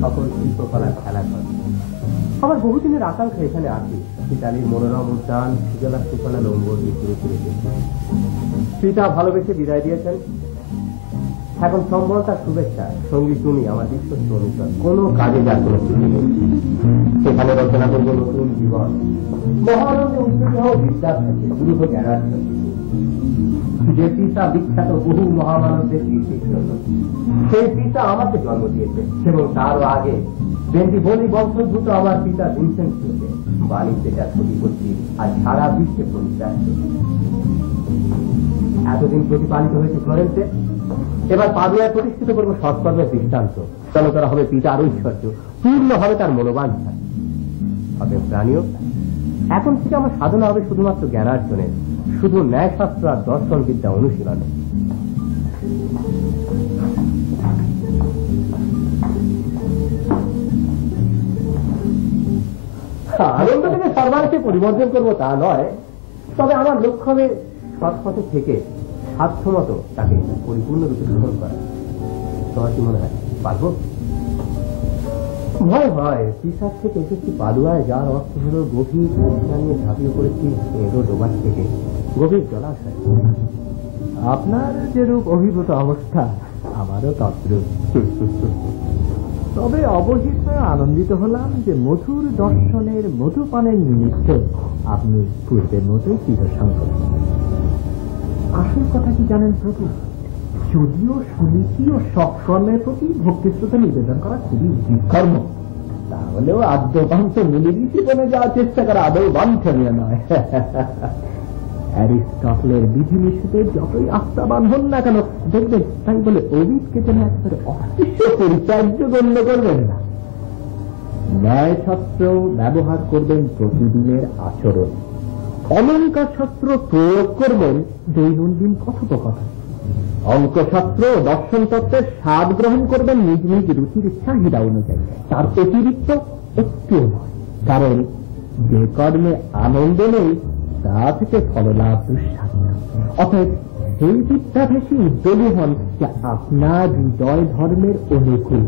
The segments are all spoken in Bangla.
সকল শিল্পকলার খেলা করে। আমার বহুদিনের আকাঙ্ক্ষা এখানে আসি ইতালির মনোরম উদ্যান সুজলা সুফলা লম্বর দিয়ে ঘুরে ফিরে পিতা ভালোবেসে বিদায় দিয়েছেন। এখন সম্বল তার শুভেচ্ছা সঙ্গী তুমি আমার বিশ্বস্ত অনুসরণ কোনো কাজে যার কোনো ছুটি নেই। সেখানে রচনা করবো নতুন জীবন মহানন্দে উদ্যোগ বিদ্যা থাকে গুরু জ্ঞান যে পিতা বিখ্যাত বহু মহামানবদের কীর্তির জন্য সেই পিতা আমাকে জন্ম দিয়েছে এবং তারও আগে বেন্টি বলি বংশোদ্ভূত আমার পিতা ভিনসেন্সিওকে বাণিজ্যে যা ক্ষতি করছি আর সারা বিশ্বে পরিত্যাগ। এতদিন প্রতিপালিত হয়েছে ফ্লোরেন্সে, এবার পাদুয়ায় প্রতিষ্ঠিত করবো সৎকর্মের দৃষ্টান্ত। চলতরা হবে পিতার ঐশ্বর্য, পূর্ণ হবে তার মনোবাঞ্ছা। হবে প্রাণীয় এখন থেকে আমার সাধনা হবে শুধুমাত্র জ্ঞানার্জনের, শুধু ন্যায়শাস্ত্র আর দর্শন বিদ্যা অনুশীলনে। আনন্দ থেকে সর্বাংশে পরিবর্তন করবো তা নয়, তবে আমার লক্ষ্য হবে সৎপথে থেকে সাধ্যমতো তাকে পরিপূর্ণরূপে গ্রহণ করা। তোমার কি মনে হয় পারবো? ভয় হয় পিসার থেকে এসেছি পাদুয়ায়, যার অর্থ হল গভীর পরীক্ষা নিয়ে ঝাঁপিয়ে পড়েছি এঁদো ডোবার থেকে গভীর জলাশয়। আপনার যেরূপ অভিভূত অবস্থা আমারও তদ্রূপ। তবে অবশেষে আনন্দিত হলাম যে মধুর দর্শনের মধুপানের নিমিত্ত আপনি পূর্বের মতোই চিরসংকট। আসল কথা কি জানেন প্রভু, যদিও সুনীতি ও সৎকর্মের প্রতি ভক্তিশ্রদ্ধা নিবেদন করা খুবই উচিত কর্ম, তাহলেও আদ্যপান্ত মিলিয়ে জীবনে যাওয়ার চেষ্টা করা আদৌ বাঞ্ছনীয় নয়। অ্যারিস্টটলের বিধিনিষেধে যতই আস্থাবান হন না কেন দেখবেন তাই বলে অভিজ্ঞকে যেন একেবারে অদৃশ্য পরিচার্য গণ্য করবেন না। ন্যায়শাস্ত্র ব্যবহার করবেন প্রতিদিনের আচরণ, অলঙ্কার শাস্ত্র প্রয়োগ করবেন দৈনন্দিন কথোপকথন, অঙ্কশাস্ত্র দর্শন তত্ত্বের স্বাদ গ্রহণ করবেন নিজ নিজ রুচির চাহিদা অনুযায়ী, তার অতিরিক্ত একটুও নয়। কারণ যে কর্মে আনন্দ নেই তা থেকে ফললাভ দুঃসাধ্য। অতএব সেই বিদ্যাভ্যাসী উদ্যোগী হন যে আপনার হৃদয় ধর্মের অনুকূল।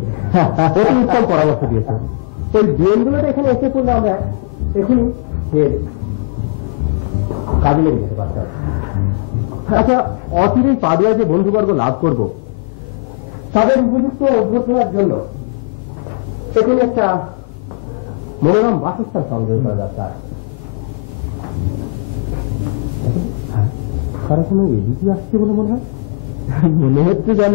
উত্তম পরামর্শ দিয়েছেন। ওই বিয়েগুলোতে এখানে এসে পড়লে আমরা এখনই কাজে লেগে যেতে পারতাম। আচ্ছা, অচিরেই পাদুয়া যে বন্ধুবর্গ লাভ করব তাদের উপযুক্ত অভ্যর্থনার জন্য এখানে একটা মনোরম বাসস্থান সংগ্রহ করা দরকার। তারা কোনো এদিকে আসছে বলে মনে হয়? মনে হচ্ছে যেন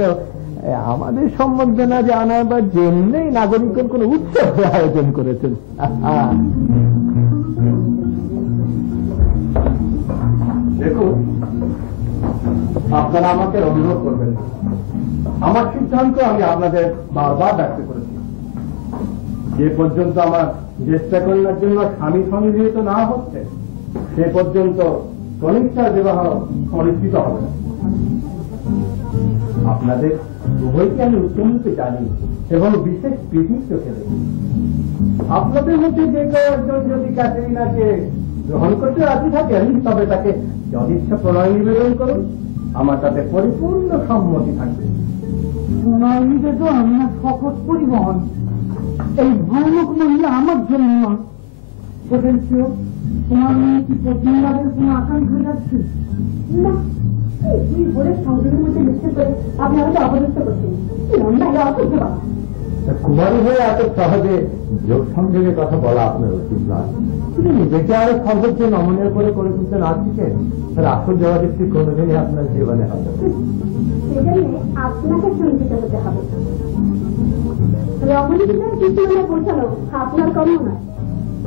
আমাদের সম্বর্ধনা জানাবার জন্যই নাগরিকগণ কোন উৎসব আয়োজন করেছেন। দেখুন, আপনারা আমাকে অনুরোধ করবেন, আমার সিদ্ধান্ত আমি আপনাদের বারবার ব্যক্ত করেছি। যে পর্যন্ত আমার জ্যেষ্ঠা কন্যার জন্য স্বামী সংগৃহীত না হচ্ছে সে পর্যন্ত কনিষ্ঠার বিবাহ অনুষ্ঠিত হবে না। আপনাদের উভয়কে আমি উত্তমরূপে জানি এবং বিশেষ প্রীতির চোখে দেখি। আপনাদের মধ্যে যে কেউ একজন যদি ক্যাথরিনাকে গ্রহণ করতে রাজি থাকেন তবে তাকে যদিচ্ছা প্রণয় নিবেদন করুন, আমার তাতে পরিপূর্ণ সম্মতি থাকবে। প্রণয় নিবেদন আমরা শপথ পরিবহন, এই ভয়ানক মহিলা আমার জন্য নয়। তোমার মেয়ে কি প্রতিবাদের কোন আকাঙ্ক্ষা যাচ্ছে না? তুই বলে সংযোগের মধ্যে লিখতে পারে আপনি আমাকে অপদস্থ করছেন। কুমারী হয়ে এত সহজে যোগ সংযোগের কথা বলা আপনার উচিত নয়। তিনি নিজেকে আরো সহজ যে নমনীয় করে তুলতে না শিখেন তার আসল জবাবদিহি কোনোদিনই আপনার জীবনে হবে। সেজন্য আপনাকে চিন্তিত হতে হবে। রমণী কিছু পৌঁছানো আপনার কর্ম নয়।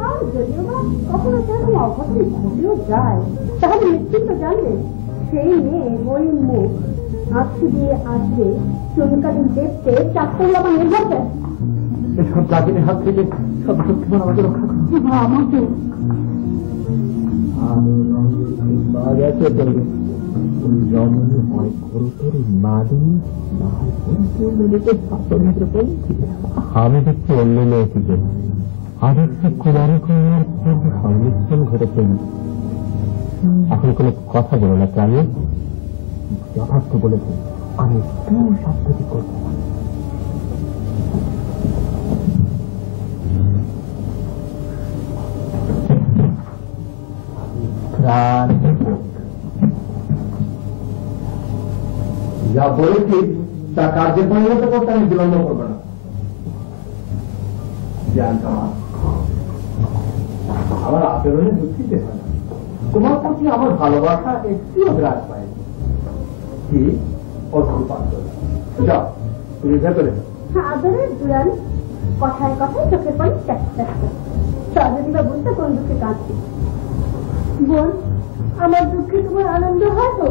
আর যদিও বা কখনো সেরকম অঘটন ঘটেও যায় তাহলে নিশ্চিন্ত জানবেন সেই মেয়ে ওই মুখ আঁকড়ে দিয়ে আসবে চুনকালীন দেখতে চারটে আমার নির্ভর দেয়। এসব জাতির হাত থেকে সব সত্যি আমাকে রক্ষা করুন। আমাকে আমি দেখছি অন্য মেয়েটিকে আদর্শ কুমারী কন্যার সংমিশ্রণ ঘটেছে। এখন কোনো কথা বলো না প্রাণী, যথার্থ বলেছে আমি কেউ শব্দটি করতে পারি। প্রাণ যা বলেছি তা কার্যে পরিণত করতে আমি বিলম্ব করবো না। আমার আচরণে দুঃখিতে হয় না, তোমার প্রতি আমার ভালোবাসা একটিও হ্রাস পায় কি অদ্ভুত আচরণ। যাও তুমি ভেতরে আদরের দুরানি কথায় কথায় চোখের পানি সরস্বতীবা বলতে কোন দুঃখে কাঁদছি। বোন, আমার দুঃখে তোমার আনন্দ হয় তো?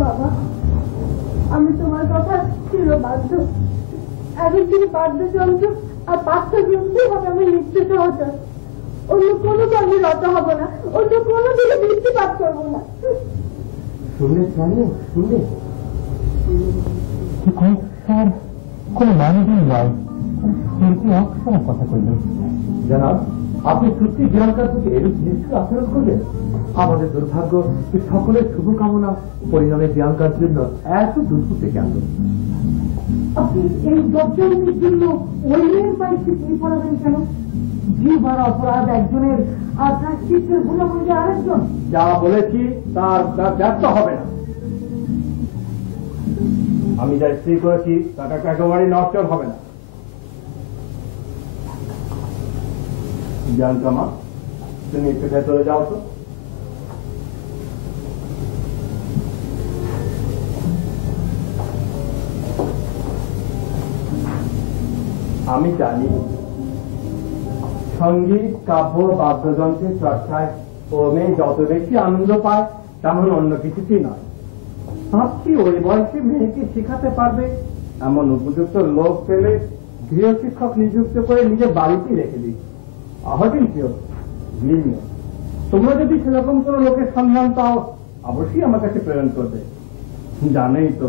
বাবা, আমি তোমার কথা ছিল বাধ্য, এখন তিনি বাদ্যযন্ত্র আর পাত্র যন্ত্রই হবে আমি মৃত্যু সহচর। অন্য কোনো কর্মে রত হব না, অন্য কোনো দিকে বৃষ্টিপাত করবো না। শুনে জানো শুনে স্যার কোন মানুষই নয়, অক্ষর কথা কইলেন। জানাব, আপনি সত্যি বিয়াঙ্কার প্রতি এরূপ নিষ্ঠুর আচরণ করলেন? আমাদের দুর্ভাগ্য সকলের শুভকামনা পরিণামে বিয়াঙ্কার জন্য এত দুর্ভোগ ডেকে আনল। আপনি এই দর্শনের জন্য ওই মেয়ের পায়ে চিঠি পড়াবেন কেন? জীবন অপরাধ একজনের আর তার চিত্রের গুণাবলী আরেকজন। যা বলেছি তার ব্যর্থ হবে না। আমি যা স্থির করেছি তাটা একেবারে নষ্ট হবে না। বিয়াঙ্কা মা, তুমি একটু ভেতরে যাও তো। আমি জানি সঙ্গীত, কাব্য, বাদ্যযন্ত্রের চর্চায় ও মেয়ে যত বেশি আনন্দ পায় তেমন অন্য কিছুতেই নয়। ভাবছি ওই বয়সে মেয়েকে শেখাতে পারবে এমন উপযুক্ত লোক পেলে গৃহ শিক্ষক নিযুক্ত করে নিজের বাড়িতেই রেখে দিই। আহটিন কেউ তোমরা যদি সেরকম কোনো লোকের সন্ধান পাও অবশ্যই আমার কাছে প্রেরণ করবে। জানেই তো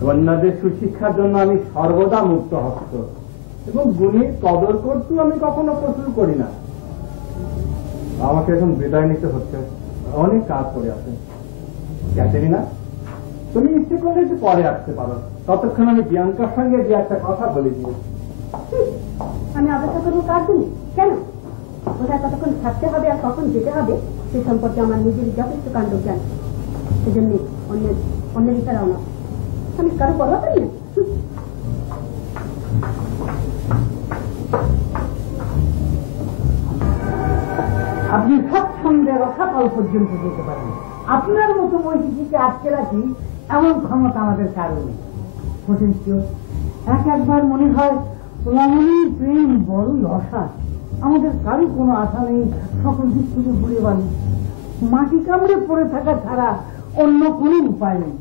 কন্যাদের সুশিক্ষার জন্য আমি সর্বদা মুক্ত হস্ত এবং গুণীর কদর করতেও আমি কখনো প্রচুর করি না। আমাকে এখন বিদায় নিতে হচ্ছে, অনেক কাজ করে আছে। ক্যাটেরিনা, তুমি ইচ্ছে করলে একটু পরে আসতে পারো, ততক্ষণ আমি বিয়াঙ্কার সঙ্গে যে একটা কথা বলে দিই। আমি অপেক্ষা করবো কার জন্য? কেন? কোথায় কতক্ষণ থাকতে হবে আর কখন যেতে হবে সে সম্পর্কে আমার নিজের যথেষ্ট কাণ্ড জ্ঞান। সেজন্য অন্যের ইচ্ছারাও না, আমি কারো পরোয়া করি না। আপনি স্বচ্ছন্দে রসাতল পর্যন্ত যেতে পারেন। আপনার মতো মহিষীকে আটকে রাখি এমন ক্ষমতা আমাদের কারণ নেই। একবার মনে হয় রমণীর প্রেম বড় অসাধ, আমাদের কারো কোনো আশা নেই, সকল দিক থেকে ঘুরে বালি মাটি কামড়ে পড়ে থাকা ছাড়া অন্য কোনো উপায় নেই।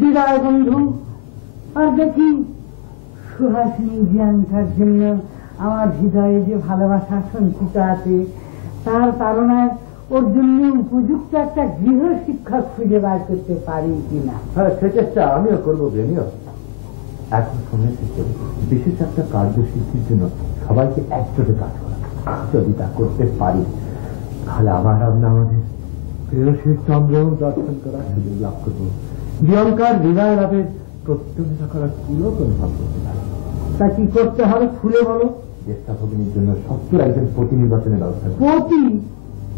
বিদায় বন্ধু। আর দেখি সুহাসিনী বিয়াঙ্কার জন্য আমার হৃদয়ে যে ভালোবাসা সঞ্চিত আছে তার তাড়নায় ওর জন্য উপযুক্ত একটা গৃহ শিক্ষা খুঁজে বার করতে পারি কিনা। হ্যাঁ, সে চেষ্টা আমিও করবো। বেনিও এখন সময় এসেছে বিশেষ একটা কার্যসিদ্ধির জন্য সবাইকে একজোটে কাজ করা। যদি তা করতে পারি তাহলে আবার আমরা আমাদের প্রেয়সীর চন্দ্র দর্শন করার সুযোগ লাভ করবো। বিয়ঙ্কার হৃদয় লাভের প্রত্যুষা করার পুলক অনুভব করতে পারি। তা কি করতে হবে খুলে বলো। চেষ্টা ভগিনীর জন্য সত্তর একজন পতি নির্বাচনের ব্যবস্থা। পতি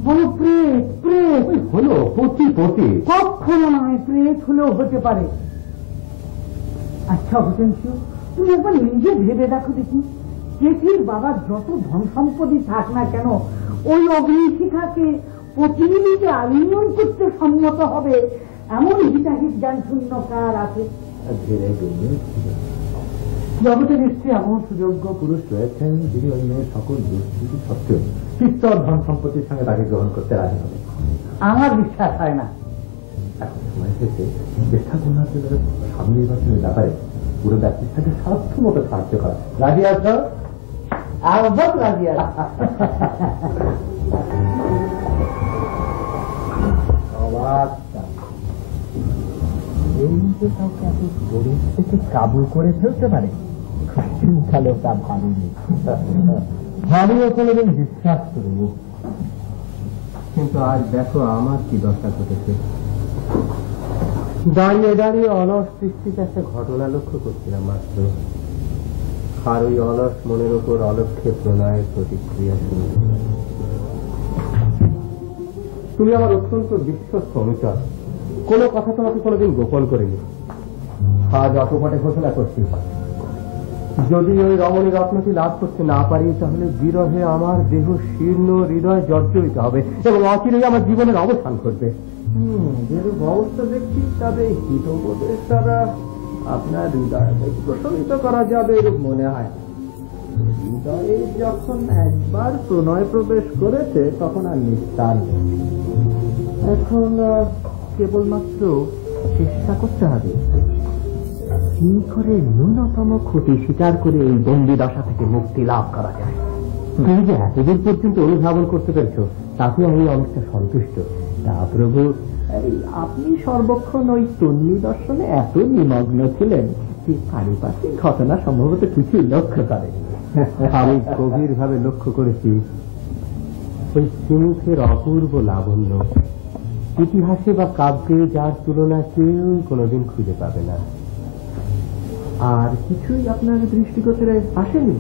বলো? প্রেত? প্রেত হলো পতি পতি কখনো নয়, প্রেত হলেও হতে পারে। আচ্ছা হোসেনশু, তুমি একবার নিজে ভেবে দেখো দেখি, পৃথিবীর বাবার যত ধন সম্পত্তি থাক না কেন ওই অগ্নিশিখাকে প্রতিনিধিকে আলিঙ্গন করতে সম্মত হবে এমন হিতাহিত জ্ঞান শূন্য কার আছে? জগতে নিশ্চয়ই এমন সুযোগ্য পুরুষ রয়েছেন যিনি ওই মেয়ের সকল দুষ্কৃতি সত্ত্বেও বিস্তর ধন সম্পত্তির সঙ্গে তাকে গ্রহণ করতে রাজি হবে। আমার বিশ্বাস হয় না। এখন সময় এসেছে চেষ্টা করার জন্য স্বামী নির্বাচনের ব্যাপারে পুরো ব্যক্তির সাথে সাধ্য মতো সাহায্য করা। রাজি আছো? আবার রাজি আছে। কাউকে এত গরিব থেকে কাবু করে ফেলতে পারে তাহলেও তা ভাবিনি। ভাবিও কোনোদিন বিশ্বাস করিনি। কিন্তু আজ দেখো আমার কি দশা ঘটেছে। দাঁড়িয়ে দাঁড়িয়ে অলস দৃষ্টিতে একটা ঘটনা লক্ষ্য করছিলাম মাত্র, আর ওই অলস মনের ওপর অলক্ষে প্রণয়ের প্রতিক্রিয়া শুরু। তুমি আমার অত্যন্ত বিশ্বস্ত অনুচর, কোনো কথা তোমাকে কোনোদিন গোপন করিনি। আজ অকপটে ঘোষণা করছি, যদি ওই রমণী রত্নটি লাভ করতে না পারি তাহলে বিরহে আমার দেহ শীর্ণ, হৃদয় জর্জরিত হবে এবং অচিরেই আমার জীবনের অবসান ঘটবে। যেরূপ অবস্থা দেখছি তাদের হিতবোধের দ্বারা আপনার হৃদয় প্রশমিত করা যাবে এরূপ মনে হয়। হৃদয়ে যখন একবার প্রণয় প্রবেশ করেছে তখন আর নিস্তার নেই। এখন কেবলমাত্র চেষ্টা করতে হবে কি করে ন্যূনতম ক্ষতি স্বীকার করে এই বন্দী দশা থেকে মুক্তি লাভ করা যায়। তুমি যে এতদূর পর্যন্ত অনুধাবন করতে পেরেছ তাতে আমি অনেকটা সন্তুষ্ট। তা প্রভু, আপনি সর্বক্ষণ ওই তন্নি দর্শনে এত নিমগ্ন ছিলেন যে পারিপার্শ্বিক ঘটনা সম্ভবত কিছুই লক্ষ্য করেন। আমি গভীর ভাবে লক্ষ্য করেছি ওই শ্রীমুখের অপূর্ব লাবণ্য, ইতিহাসে বা কাব্যে যার তুলনা কেউ কোনোদিন খুঁজে পাবে না। আর কিছুই আপনার দৃষ্টিগোচরে আসেনি?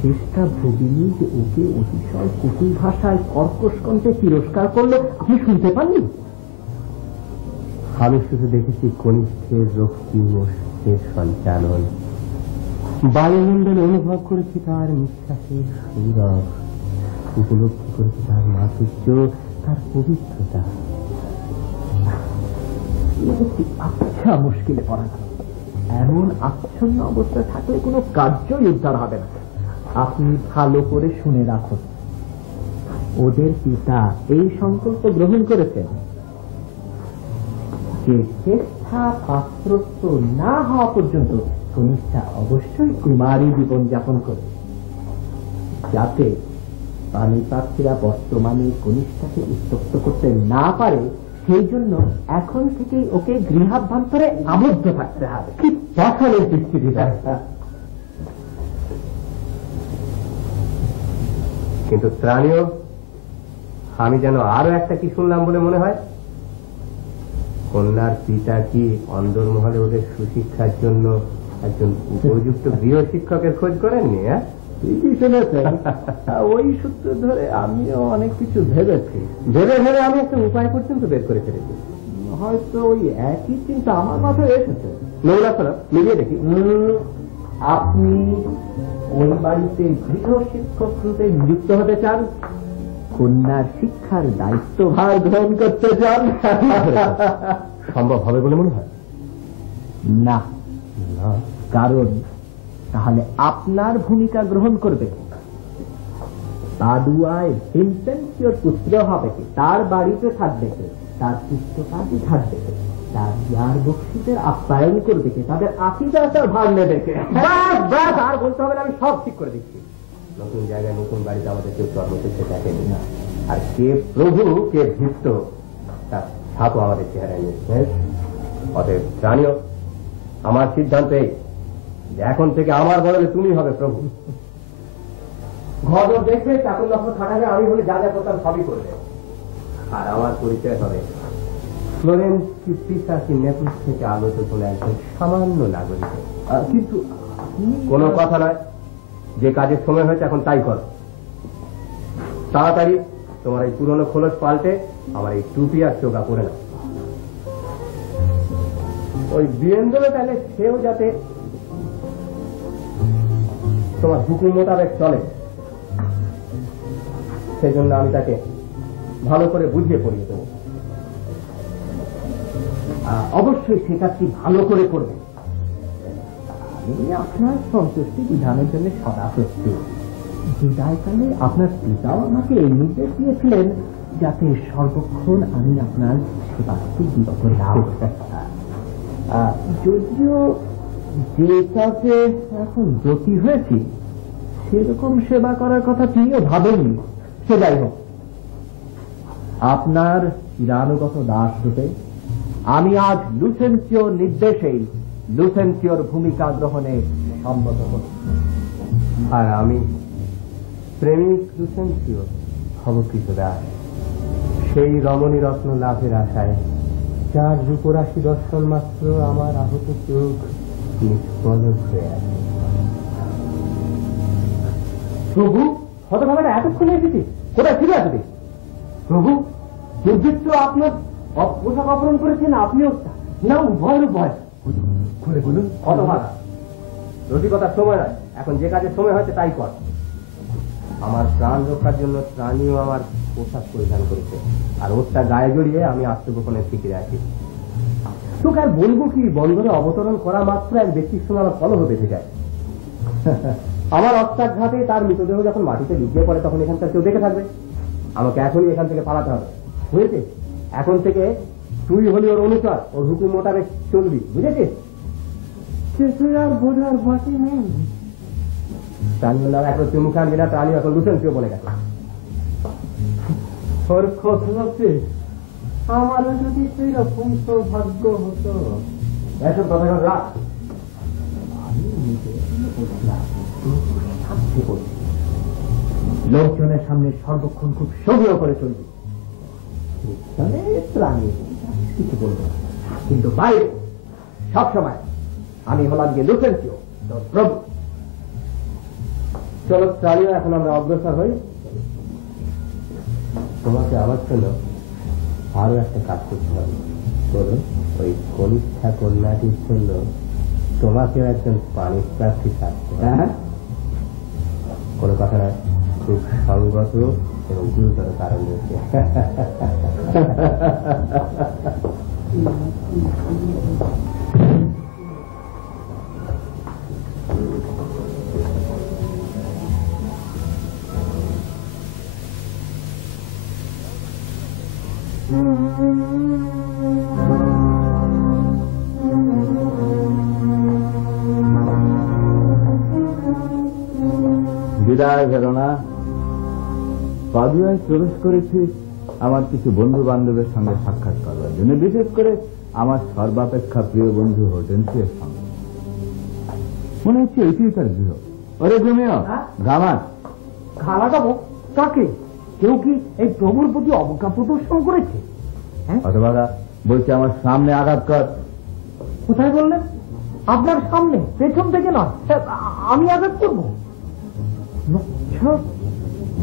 চেষ্টা ভগিনী যে ওকে অতিশয় কটু ভাষায় কর্কশ কণ্ঠে তিরস্কার করলো, আপনি শুনতে পাননি? আমি শুধু দেখেছি কনিষ্ঠের রক্তিম অশ্বের সঞ্চালন, বায়ুমণ্ডল অনুভব করেছি তার নিঃশ্বাসের সৌরভ, উপলব্ধি করেছি তার মাধুর্য, তার পবিত্রতা। আচ্ছা, মুশকিলে পড়া গেল। এমন আচ্ছন্ন অবস্থায় থাকলে কোনো কার্যই উদ্ধার হবে না। আপনি ভালো করে শুনে রাখুন, ওদের পিতা এই সংকল্প গ্রহণ করেছেন যে চেষ্টা পাত্রত্ব না হওয়া পর্যন্ত কনিষ্ঠা অবশ্যই কুমারী জীবন যাপন করবে, যাতে পানিপাত্রীরা বর্তমানে কনিষ্ঠাকে উত্তপ্ত করতে না পারে। সেই জন্য এখন থেকেই ওকে গৃহাভ্যন্তরে আবদ্ধ থাকতে হবে। কি পাখালের দৃষ্টি দিতে। কিন্তু ত্রাণীয়, আমি যেন আরো একটা কি শুনলাম বলে মনে হয়, কন্যার পিতা কি অন্দরমহলে ওদের সুশিক্ষার জন্য একজন উপযুক্ত গৃহ শিক্ষকের খোঁজ করেননি? ঠিকই শুনেছেন। ওই সূত্র ধরে আমিও অনেক কিছু ভেবেছি। ভেবে আমি একটা উপায় পর্যন্ত বের করে ফেলেছি। হয়তো ওই একই চিন্তা আমার মাথায় এসেছে। নৌলা ফেলা মিলিয়ে দেখি। আপনি ওই বাড়িতে গৃহ শিক্ষক রূপে নিযুক্ত হতে চান? কন্যার শিক্ষার দায়িত্বভার গ্রহণ করতে চান? সম্ভব হবে বলে মনে হয় না। কারণ তাহলে আপনার ভূমিকা গ্রহণ করবে পাদুয়ায় ভিনসেন্সিওর পুত্র হবে কি? তার বাড়িতে থাকবে কে? তার পুত্রপাতি থাকবে কে? তার ইয়ার বক্সিদের আপ্যায়ন করবে কে? তাদের আতিথেয়তার ভার নেবে কে? আর বলতে হবে না, আমি সব ঠিক করে দিচ্ছি। নতুন জায়গায় নতুন বাড়িতে আমাদের কেউ কর্মসূচি দেখেনি না, আর কে প্রভু কে ভৃত্য তার ছাপও আমাদের চেহারায় নেই। অতএব জানিও, আমার সিদ্ধান্ত এই যে এখন থেকে আমার বদলে তুমি হবে প্রভু। ঘর দেখবে চাকর লক্ষ্য খাটাবে, আমি বলে যা যা করতাম সবই করবে। আর আমার পরিচয় হবে ফ্লোরেন্স পিসাসি নেপলস থেকে আগত কোনো একজন সামান্য নাগরিক। কিন্তু কোনো কথা নয়, যে কাজের সময় হয়েছে এখন তাই করো। তাড়াতাড়ি তোমার এই পুরনো খোলস পাল্টে আমার এই টুপি আর চোখা পরে নাও। ওই বীরেন্দ্র তাহলে সেও যাতে তোমার হুকুম মোতাবেক চলে, সেই জন্য আমি তাকে ভালো করে বুঝিয়ে পড়িয়ে দেবো। অবশ্যই সে কাজটি ভালো করে করবে। আমি আপনার সন্তুষ্টি বিধানের জন্য সদা প্রস্তুত। বিদায়কালে আপনার পিতাও আমাকে এই নির্দেশ দিয়েছিলেন যাতে সর্বক্ষণ আমি আপনার সেবাকে বিরত রাখি। যদিও যে কাজে এখন ব্রতী হয়েছি সেরকম সেবা করার কথা তিনিও ভাবেননি। সে যাই হোক, আপনার চিরানুগত দাস রূপে আমি আজ লুসেন্সিওর নির্দেশেই লুসেন্সিওর ভূমিকা গ্রহণে সম্মত হই। আর আমি প্রেমিক লুসেন্সিও ভবকৃত দাস, সেই রমণী রত্ন লাভের আশায় যার রূপরাশি দর্শন মাত্র আমার আহত চোখ নিষ্পলক হয়ে আছে। প্রভু, হতভাবেটা এতক্ষণে এসেছি, কোথায় ফিরে আসবি? প্রভু, দুর্বৃত্ত আপনার পোশাক অপহরণ করেছেন, আপনিও না উভয়ের উভয়। খুলে বলুন। কত ভাড়া রসিকতার সময় নয়, এখন যে কাজের সময় হয়েছে তাই কর। আমার প্রাণ রক্ষার জন্য প্রাণীও আমার পোশাক পরিধান করেছে, আর ওরটা গায়ে জড়িয়ে আমি আত্মগোপনের ফিকিরে আছি। তোকে আর বলবো কি, বন্দরে অবতরণ করা মাত্র এক ব্যক্তির সঙ্গে আমার কলহ বেঁধে যায়। আমার অস্ত্রাঘাতে তার মৃতদেহ যখন মাটিতে লুকিয়ে পড়ে, তখন এখানকার কেউ দেখে থাকবে। আমাকে এখনই এখান থেকে পালাতে হবে, বুঝেছিস? এখন থেকে তুই হলি ওর অনুচর, ওর হুকুম মোতাবেক চলবি, বুঝেছিস? আর বোঝার বাকি নেই। প্রাণীর এখন তুই মুখে আনবি না, প্রাণী এখন লুচেন কেউ বলে গেছে। ওর খোঁজ রাখছিস? আমারও যদি সেরকম সৌভাগ্য হতো। এসব কথা রাখ। লোকজনের সামনে সর্বক্ষণ খুব সক্রিয় করে চলবি, কিছু বলবো না, কিন্তু বাইরে সবসময় আমি হলাম গিয়ে লুচেন্সিও, তোর প্রভু। চলো চালিয়ে এখন আমরা অগ্রসর হই। তোমাকে আমার জন্য আরো একটা কাজ করতে হবে। বলুন, ওই কনিষ্ঠা কন্যাটির জন্য তোমাকেও একজন পানির প্রার্থী থাকতে। হ্যাঁ, কোনো কথা নয়, খুব সঙ্গত এবং গুরুতর কারণ রয়েছে। বিদায় ভেরোনা। পাদুয়ায় প্রবেশ করেছি আমার কিছু বন্ধু বান্ধবের সঙ্গে সাক্ষাৎ করবার জন্য, বিশেষ করে আমার সর্বাপেক্ষা প্রিয় বন্ধু হোটেন্সিয়ের সঙ্গে। মনে হচ্ছে এটি তার গৃহ। ওরে ঘুমিও গামাত খালা দেবো কাকে? কেউ কি এই প্রভুর প্রতি অবজ্ঞা প্রদর্শন করেছে? অথবা বলছে আমার সামনে আঘাত কর। কোথায় বললেন? আপনার সামনে, পেছন থেকে নয়। আমি আঘাত করবো?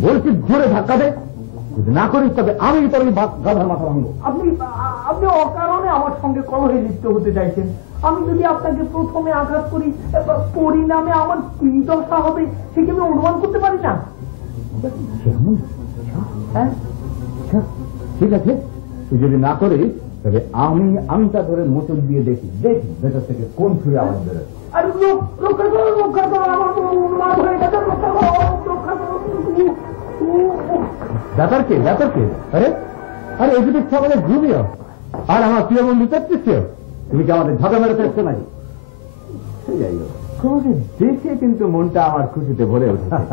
বলছি জোরে ধাক্কা দে, যদি না করিস তবে আমি তোর গাধার মাথা ভাঙবো। আপনি আপনি অকারণে আমার সঙ্গে কলহে লিপ্ত হতে চাইছেন। আমি যদি আপনাকে প্রথমে আঘাত করি, পরিণামে আমার কি দশা হবে সেটা আমি অনুমান করতে পারি না। হ্যাঁ ঠিক আছে, তুই যদি না করিস তবে আমি আংটা ধরে মোচন দিয়ে দেখি ভেতর থেকে কোন ছুঁয়ে আওয়াজ বেরোয়। আরে রক্ষা করো, রক্ষা করো, আমার অনুমান হয়ে গেছে, রক্ষা করো, রক্ষা করো। ব্যাপারকে আরে আরে এই যদি আমাদের ঘুমিও আর আমার প্রিয় বন্ধু চাচ্ছিস, তুমি কি আমাদের ঝগড়া মেরে ফেলছো নাকি? যাই হোক, দেখে কিন্তু মনটা আমার খুশিতে ভরে উঠেছে।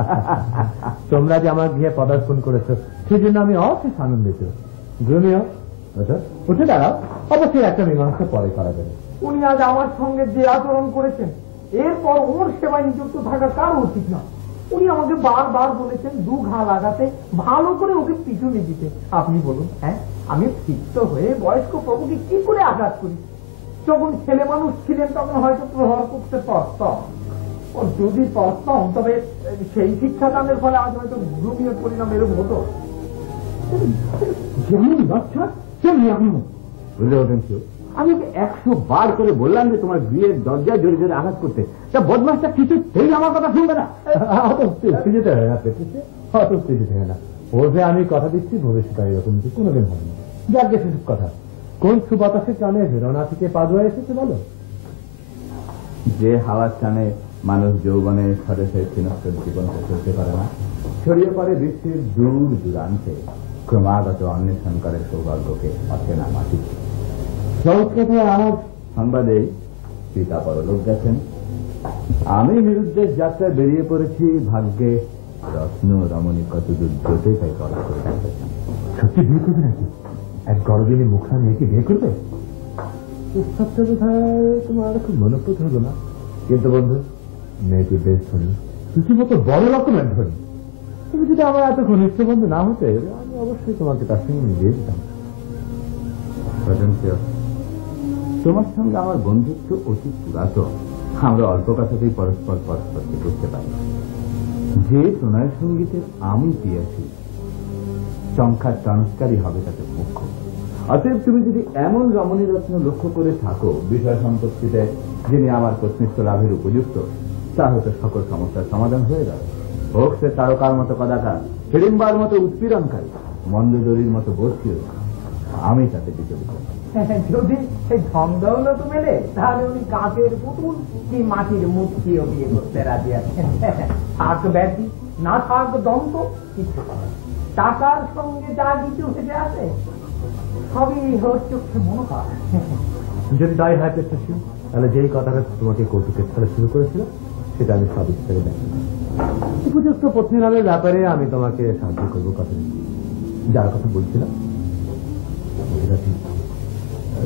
তোমরা যে আমার গৃহে পদার্পণ করেছো সেই জন্য আমি অশেষ আনন্দিত। ঘুমিও, উঠে দাঁড়াও, অবশ্যই একটা মীমাংসা পরে করা যাবে। উনি আজ আমার সঙ্গে যে আচরণ করেছেন, এরপর ওর সেবায় নিযুক্ত থাকা কারো উচিত না। উনি আমাকে বারবার বলেছেন দু ঘা লাগাতে, ভালো করে ওকে পিছনে দিতে। আপনি বলুন, হ্যাঁ আমি ক্ষিপ্ত হয়ে বয়স্ক প্রভুকে কি করে আঘাত করি? যখন ছেলে মানুষ ছিলেন তখন হয়তো প্রহার করতে পারতাম, যদি পারতাম তবে সেই শিক্ষাদানের ফলে আজ হয়তো ঘুমিয়ে পরিণাম এরকম হতো। যেমন বাচ্চা তেমনি আমি, বুঝতে পারছেন? আমি ওকে 100 বার করে বললাম যে তোমার বিয়ের দরজায় জোরে জোরে আঘাত করতে, তা বদমাসটা কিছুতেই আমার কথা শুনবে না। যেতে হয় না, ওকে আমি কথা দিচ্ছি ভবিষ্যতে এরকম কোনোদিন হবে না। যাকে সেসব কথা, কোন সুবাতাসের টানে ভেরোনা থেকে পাদুয়া এসেছে বলো? যে হাওয়ার টানে মানুষ যৌবনে স্বদেশের চিনস্তের জীবনকে চলতে পারে না, ছড়িয়ে পড়ে বৃষ্টির দূর দূরান্তে, ক্রমাগত অন্বেষণ করে সৌভাগ্যকে অচেনা মাটিতে। সংস্কৃত আমার সংবাদে পিতা পরলোক গেছেন, আমি নিরুদ্দেশ যাত্রায় বেরিয়ে পড়েছি। ভাগ্যে রত্ন রমণী কতদূর যেতে তাই করা করে দেখতেছেন। সত্যি বিয়ে করবে নাকি? এক গর্বিনী মুখা মেয়েকে বিয়ে করবে? প্রস্তাবটা বোধহয় তোমার খুব মনোপ্রদ হলো না, কিন্তু বন্ধু মেয়েটি বেশ ধনী, রীতিমতো বড় রকমের ধনী। তুমি যদি আমার এত ঘনিষ্ঠ বন্ধু না হতে, আমি অবশ্যই তোমাকে তার সঙ্গে মিলিয়ে দিতাম। তোমার সঙ্গে আমার বন্ধুত্ব অতি পুরাতন, আমরা অল্প কথাতেই পরস্পরকে বুঝতে পারি। যে প্রণয় সঙ্গীতের আমি পেয়েছি সংখ্যার সংস্কারই হবে তাতে মুখ্য। অতএব তুমি যদি এমন রমণী রত্ন লক্ষ্য করে থাকো বিষয় সম্পত্তিতে যিনি আমার কর্তৃত্ব লাভের উপযুক্ত, তা হয়তো সকল সমস্যার সমাধান হয়ে যাবে। হোক সে তারকার মতো কদাকার, হিড়িম্বার মতো উৎপীড়নকারী, মন্দদরির মতো বস্তির, আমি তাতে বিচলিত। যদি সেই ধন দৌলত মেলে তাহলে উনি কাঁচের পুতুল কি মাটির মূর্তিও বিয়ে করতে রাজি আছেন। থাক ব্যাধি না থাক দন্ত কিছু টাকার সঙ্গে যা কিছু হেঁটে আছে সবই হোক চোখে মনে হয়। যদি তাই হয় তাহলে যেই কথাটা তোমাকে কৌতুকের ছলে শুরু করেছিল সেটা আমি সব ইচ্ছাকে দেখি। উপযুক্ত পত্নী লাভের ব্যাপারে আমি তোমাকে সাহায্য করবো। কথা যার কথা বলছিলাম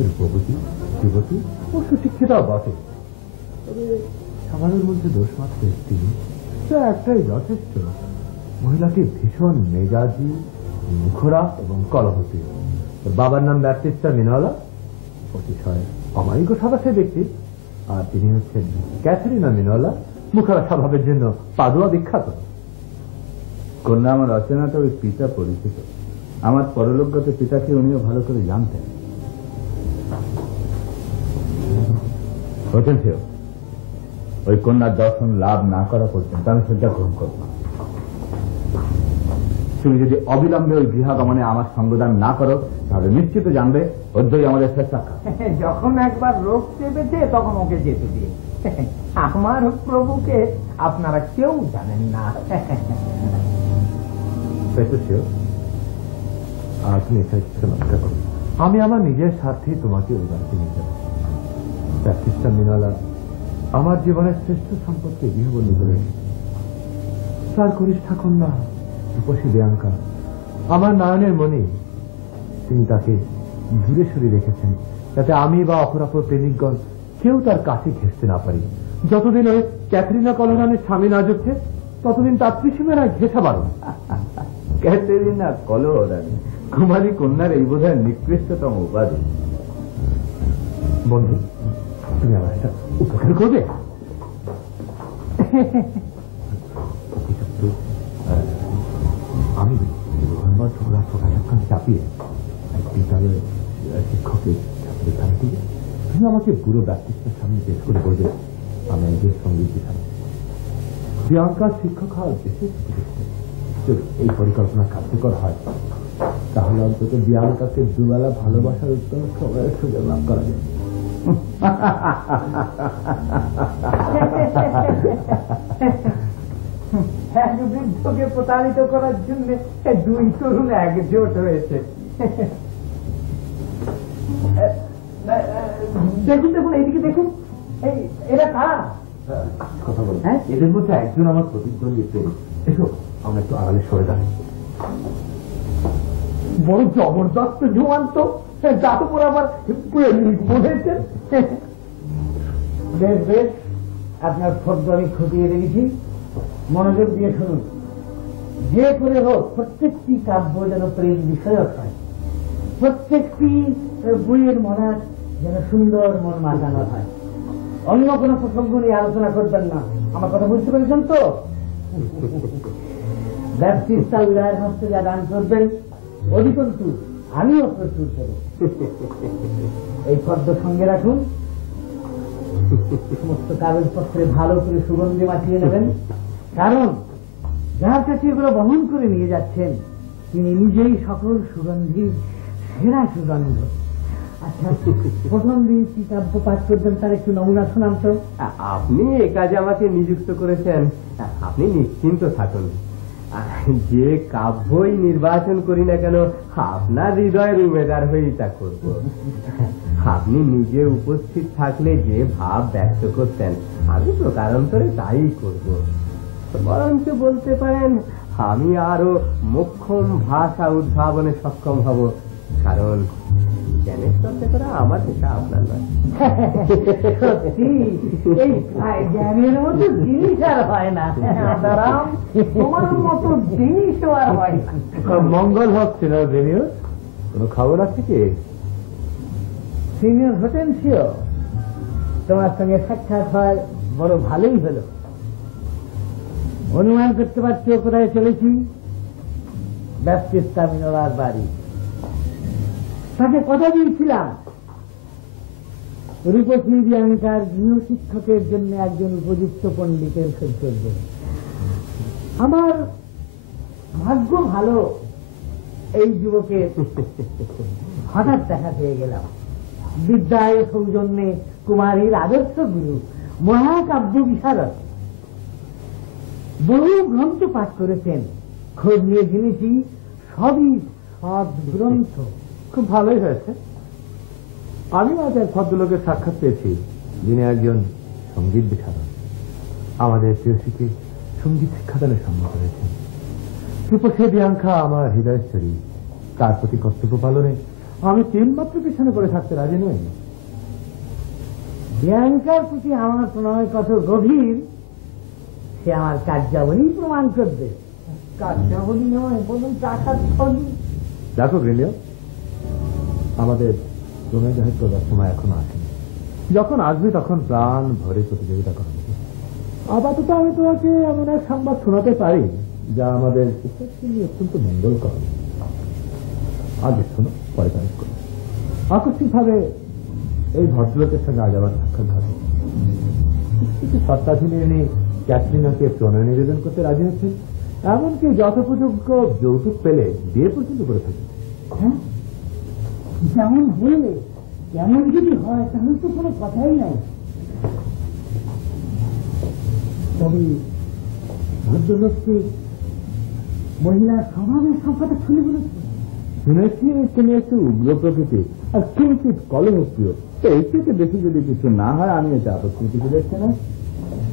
রূপবতী, যুবতী ও সুশিক্ষিতাও বটে, তবে সমাজের মধ্যে দোষ মাত্র একটি, একটাই যথেষ্ট। মহিলাটি ভীষণ মেজাজি, মুখরা এবং কলহতী। বাবার নাম ব্যাপ্টিস্টা মিনলা, অতিশয় অমায়িক সাদাসে ব্যক্তি, আর তিনি হচ্ছেন ক্যাথরিনা মিনলা, মুখরা স্বভাবের জন্য পাদুয়া বিখ্যাত। কন্যা আমার অচেনাটা ওই পিতা পরিচিত। আমার পরলোকগত পিতাকে উনিও ভালো করে জানতেন। ওই কন্যার দর্শন লাভ না করা পর্যন্ত আমি শ্রদ্ধা গ্রহণ করব না। তুমি যদি অবিলম্বে ওই গৃহাগমনে আমার সঙ্গদান না করো তাহলে নিশ্চিত জানবে অদ্যই আমাদের শেষ সাক্ষাৎ। যখন একবার রোগ চেপেছে তখন ওকে যেতে দিয়ে। আমার প্রভুকে আপনারা কেউ জানেন না। আমি আমার নিজের স্বার্থেই তোমাকে ওই বাড়িতে নিয়ে যাব। ব্যাপ্টিস্টা মিনলা আমার জীবনের শ্রেষ্ঠ সম্পত্তি গৃহবন্দী করে তার কনিষ্ঠা কন্যা রূপসী বিয়াঙ্কা আমার নয়নের মণি। তিনি তাকে দূরে সরে রেখেছেন যাতে আমি বা অপরাপর প্রেমিকগণ কেউ তার কাছে ঘেঁষতে না পারি। যতদিন ওই ক্যাথরিনা কলোরানের স্বামী না যুক্তে ততদিন তার ত্রিসীমেরা ঘেঁষা বারণ। ক্যাথরিনা কলোরানী কুমারী কন্যার এই বোধহয় নিকৃষ্টতম উপাধি। বন্ধু, তুমি আমার একটা উপকার করবে? আমি চাপিয়ে বিদ্যালয়ের শিক্ষকের ছাত্রের কাছ থেকে তুমি আমাকে পুরো ব্যাপ্তিস্টার সামনে পেশ করে বলবে আমি একজন সঙ্গীত দিতাম। প্রিয়াঙ্কার শিক্ষক হওয়ার বিশেষ উপযুক্ত। যদি এই পরিকল্পনা কার্যকর হয় তাহলে অন্তত প্রিয়াঙ্কাকে দুবেলা ভালোবাসার উত্তম সময়ের সুযোগ লাভ করা যায়। এক বৃদ্ধকে প্রতারিত করার জন্য দুই তরুণ একজোট হয়েছে। দেখুন দেখুন এইদিকে দেখুন, এরা কারা? কথা বল। হ্যাঁ, এদের মধ্যে একজন আমার প্রতিদ্বন্দ্বী প্রেমিক। এসো আমরা একটু আড়ালে সরে দাঁড়াই। বড় জবরদস্ত জোয়ান তো, যাতে করে আবার প্রেমিক বলেছেন। বেশ বেশ, আপনার ফর্দ আমি খতিয়ে রেখেছি, মনোযোগ দিয়ে শুনুন। যে করে হোক প্রত্যেকটি কাব্য যেন প্রেম বিষয়ক হয়, প্রত্যেকটি বইয়ের মনার যেন সুন্দর মন মাতানো হয়। অন্য কোনো প্রসঙ্গ নিয়ে আলোচনা করবেন না। আমার কথা বুঝতে পেরেছেন তো? ব্যাপ্টিস্টা উদয়ের হস্তে যা দান করবেন অধিকন্তু আমিও প্রস্তুত করব। এই ফর্দ সঙ্গে রাখুন, সমস্ত কাগজপত্রে ভালো করে সুগন্ধি মাখিয়ে নেবেন, কারণ যার কাছে এগুলো বহন করে নিয়ে যাচ্ছেন তিনি নিজেই সকল সুগন্ধির সেরা সুগন্ধ। আচ্ছা, প্রথম দিন কি কাব্য পাঠ করবেন তার একটু নমুনা শোনান তো। আপনি এ কাজে আমাকে নিযুক্ত করেছেন, আপনি নিশ্চিন্ত থাকুন। যে কাব্যই নির্বাচন করি না কেন আপনার হৃদয়ের উমেদার হয়েই তা করব। আপনি নিজে উপস্থিত থাকলে যে ভাব ব্যক্ত করতেন আমি প্রকারান্তরে তাই করব। বরঞ্চ বলতে পারেন আমি আরো মোক্ষম ভাষা উদ্ভাবনে সক্ষম হব, কারণ জ্ঞানের চর্চা করা আমার পেশা, আপনার নয়। সত্যি এই জ্ঞানের মতো জিনিস আর হয় না, তোমার মতো জিনিসও আর হয় না। মঙ্গল হোক সিনিয়র জুনিয়র, কোনো খবর আছে কি? সিনিয়র হতেন শিও, তোমার সঙ্গে সাক্ষাৎ হয় বড় ভালোই হলো। অনুমান করতে পারছো কোথায় চলেছি? ব্যাপটিস্তা মিনলার বাড়ি। তাকে কথা দিয়েছিলাম রূপসী বিয়াঙ্কার গৃহ শিক্ষকের জন্য একজন উপযুক্ত পণ্ডিতের খোঁজ করবে। আমার ভাগ্য ভালো, এই যুবকের হঠাৎ দেখা পেয়ে গেলাম। বিদ্যায় সৌজন্যে কুমারীর আদর্শ গুরু, মহাকাব্য বিশারদ, বহু গ্রন্থ পাঠ করেছেন। খোঁজ নিয়ে জেনেছি সবই সৎ গ্রন্থ। খুব ভালোই হয়েছে। আমি আজ এক ভদ্রলোকের সাক্ষাৎ পেয়েছি, যিনি একজন সঙ্গীত বিশারদ। আমাদের প্রিয়সীকে সঙ্গীত শিক্ষাদানের সম্মান করেছেন। রূপসী বিয়াঙ্কা আমার হৃদয়স্থরী, তার প্রতি কর্তব্য পালনে আমি তিনমাত্র পিছনে পড়ে থাকতে রাজি নই। বিয়াঙ্কার প্রতি আমার প্রণয় কত গভীর সে আমার কার্যাবলী প্রমাণ করবে। কার্যাবলী নয়, বলুন টাকাস্থলী। দেখো গ্রেলিও, আমাদের প্রণয় জাহির করবার সময় এখনো আসেনি। যখন আসবে তখন প্রাণ ভরে প্রতিযোগিতা করা হবে। আপাতত আমি তোমাকে এমন এক সংবাদ শোনাতে পারি যা আমাদের অত্যন্ত মঙ্গল করে। আগে শোনো, পরে তারিখ করো। আকস্মিক ভাবে এই ভদ্রলোকের সঙ্গে আজ আবার সাক্ষাৎ ঘটে। কিছু সত্তাধীনে এনে ক্যাটরিনাকে প্রণয় নিবেদন করতে রাজি হচ্ছেন, এমনকি যথোপযোগ্য যৌতুক পেলে বিয়ে পর্যন্ত করে থাকে। হ্যাঁ, যেমন বললে এমন যদি হয় তাহলে তো কোনো কথাই নাই। তবে ভদ্রলোককে মহিলার স্বভাবের সংখ্যাটা খুলে বলেছে। শুনেছি তিনি একটু উগ্র প্রকৃতি আর কিঞ্চিত কলহপ্রিয়। এই থেকে বেশি যদি কিছু না হয় আমি এটা আপত্তি কিছু দেখছি না।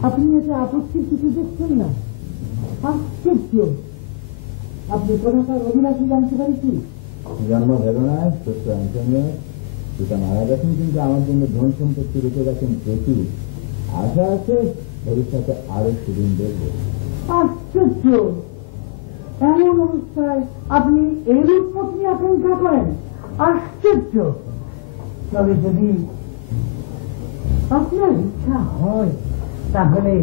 আপনি এটা আপত্তির কিছু দেখছেন না? আশ্চর্য! আপনি কোথাকার অভিলাষী জানতে পারি কি? জন্ম ভেদনায় সত্য অঞ্চলে পিতা মারা গেছেন, কিন্তু আমার জন্য ধন সম্পত্তি রেখে গেছেন প্রচুর। আশা আছে ভবিষ্যতে আরো সুদিন দেখব। আশ্চর্য! এমন অবস্থায় আপনি এরূপ পত্নী আকাঙ্ক্ষা করেন? আশ্চর্য! তবে যদি আপনার ইচ্ছা হয় তাহলে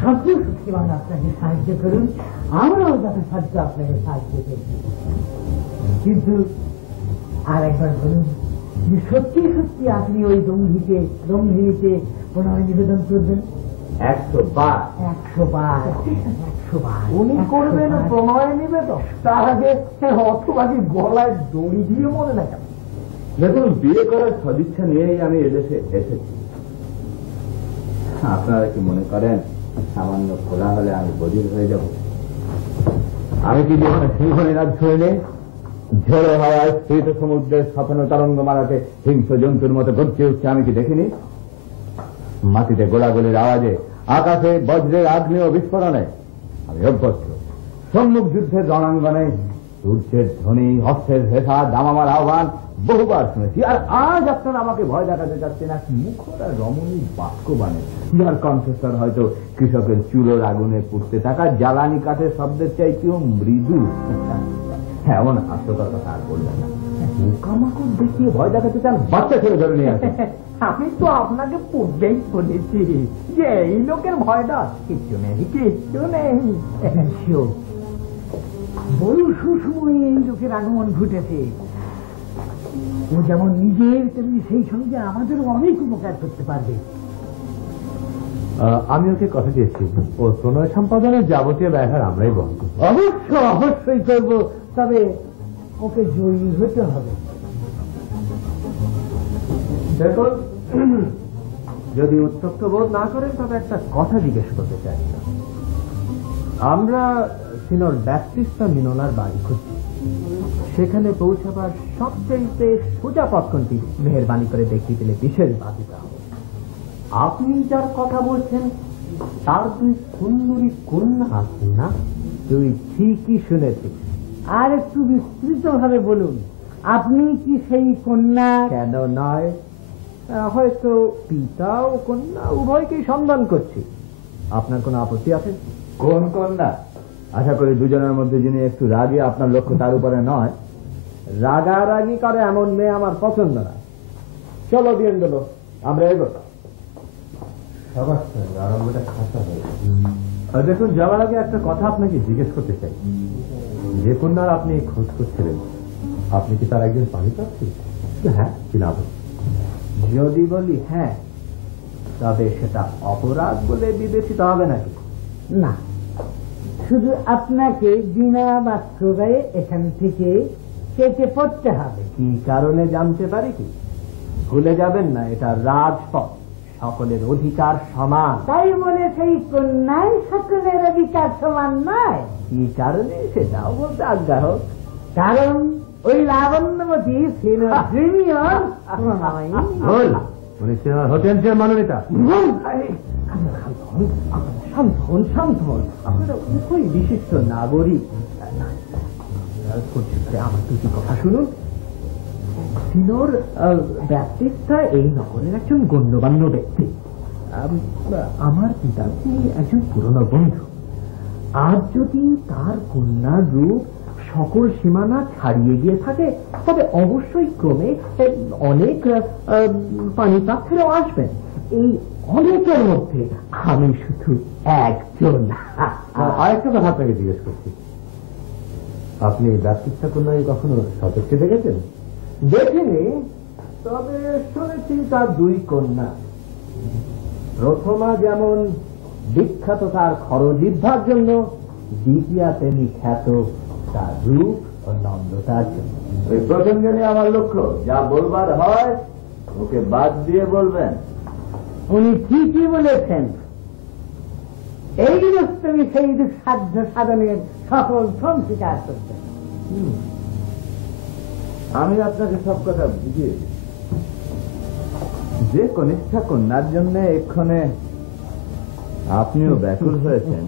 সর্বশক্তিমান আপনাকে সাহায্য করুন, আমরাও যথাসাধ্য আপনাকে সাহায্য করব। কিন্তু আর একবার বলুন যে সত্যি সত্যি আপনি ওই রঙ্গিনীতে প্রণয় নিবেদন করবেন? 100 বার। 100 বার। 100 বার উনি করবেন প্রণয় নিবেদন, তার আগে অথবা কি গলায় দড়ি দিয়ে মনে না কেন? দেখুন, বিয়ে করার সদিচ্ছা নিয়েই আমি এদেশে এসেছি। আপনারা কি মনে করেন সামান্য খোলা হলে আমি বধির হয়ে যাব? আমি কি জীবনে সিংহনীরাজ ছুঁয়ে ঝড়ে হওয়ায় স্থিত সমুদ্রের স্বপ্ন তরঙ্গ মারাতে হিংস্র জন্তুর মতো গর্জে উঠছে আমি কি দেখিনি? মাটিতে গোলাগুলির আওয়াজে, আকাশে বজ্রের আগ্নেয় বিস্ফোরণে আমি অভ্যস্ত। সম্মুখ যুদ্ধের রণাঙ্গনে সূর্যের ধ্বনি, অস্ত্রের হেসা, দামামার আহ্বান বহুবার শুনেছি। আর আজ আপনারা আমাকে ভয় দেখাতে চাচ্ছেন এক মুখর আর রমণীর বাক্যবাণে, যার কণ্ঠস্বর হয়তো কৃষকের চুলোর আগুনে পুড়তে থাকা জ্বালানি কাঠের শব্দের চাইতেও মৃদু। এমন হাস্যকর কথা আর বলবেন না। পোকামাকড় দেখিয়ে ভয় দেখাতে চান, বাচ্চা ছেলে ধরে নিয়ে আসেন। আমি তো আপনাকে পূর্বেই বলেছি যে এই লোকের ভয়টা কিচ্ছু নেই, কিচ্ছু নেই। বড় সুসময়ে এই লোকের আগমন ঘটেছে। ও যেমন নিজের তেমনি সেই সঙ্গে আমাদেরও অনেক উপকার করতে পারবে। আমি ওকে কথা দিয়েছি, ও প্রণয় সম্পাদনের যাবতীয় ব্যবহার আমরাই বহন করব। অবশ্যই করব, তবে ওকে জয়ী হতে হবে। দেখুন, যদি উত্তপ্ত বোধ না করেন তবে একটা কথা জিজ্ঞেস করতে চাই। আমরা সিনর ব্যাপটিস্তা মিনোলার বাড়ি খুঁজছি। সেখানে পৌঁছাবার সবচেয়ে সোজা পথ কোনটি? মেহেরবানি করে দেখিয়ে দিলে বিশেষ বাধিতা হবে। আপনি যার কথা বলছেন তার 2 সুন্দরী কন্যা আছেন না? তুই ঠিকই শুনেছিস। আর একটু বিস্তৃত ভাবে বলুন, আপনি কি সেই কন্যা? কেন নয়, হয়তো পিতা ও কন্যা উভয়কেই সন্ধান করছি। আপনার কোনো আপত্তি আছে? কোন কন্যা? আশা করি দুজনের মধ্যে যিনি একটু রাগী, আপনার লক্ষ্য তার উপরে নয়। রাগারাগি করে এমন মেয়ে আমার পছন্দ না। চলো বিয়েন্দ্র, আমরা এগো। আরম্ভটা খাতা হয়েছে। দেখুন, যাওয়ার আগে একটা কথা আপনাকে জিজ্ঞেস করতে চাই। যে কন্যার আপনি খোঁজ করছিলেন, আপনি কি তার একজন পানি পাচ্ছি? হ্যাঁ কি না? যদি বলি হ্যাঁ, তবে সেটা অপরাধ বলে বিবেচিত হবে নাকি? না, শুধু আপনাকে বিনা বাক্য গায়ে এখান থেকে কেটে পড়তে হবে। কি কারণে জানতে পারি কি? ভুলে যাবেন না, এটা রাজপথ, সকলের অধিকার সমান। তাই বলে সেই কন্যায় সকলের অধিকার সমান নয়। কি কারণে সেটাও বলতে আজ্ঞা হোক। কারণ ওই লাবণ্যবতী সিনিয়র হোটেল মানবিতা। শান্ত হন, শান্ত হন। আপনারা খুবই বিশিষ্ট নাগরিক। আমার দুটি কথা শুনুন। সিনিয়র ব্যাপটিস্টা এই নগরের একজন গণ্যমান্য ব্যক্তি। আমার পিতা একজন পুরনো বন্ধু। আজ যদি তার কন্যার রূপ সকল সীমানা ছাড়িয়ে গিয়ে থাকে, তবে অবশ্যই ক্রমে অনেক পানিপাত্রেও আসবেন। এই অনেকের মধ্যে আমি শুধু একজন। আরেকটা কথা আপনাকে জিজ্ঞেস করছি, আপনি ব্যাপটিস্টা কন্যায় কখনো সচক্ষে দেখেছেন? দেখিনি, তবে শুনেছি তার দুই কন্যা। প্রথমা যেমন বিখ্যাত তার খরজিহ্বার জন্য, দ্বিতীয়া তেমনি খ্যাত তার রূপ ও নম্রতার জন্য। ওই প্রথম জনে আমার লক্ষ্য, যা বলবার হয় ওকে বাদ দিয়ে বলবেন। উনি ঠিকই বলেছেন। এই রুস্তমি সেই সাধ্য সাধনের সকল শ্রম স্বীকার করতেন। আমি আপনাকে সব কথা বুঝিয়ে যে কনিষ্ঠা কন্যার জন্য এক্ষণে আপনিও ব্যাকুল হয়েছেন,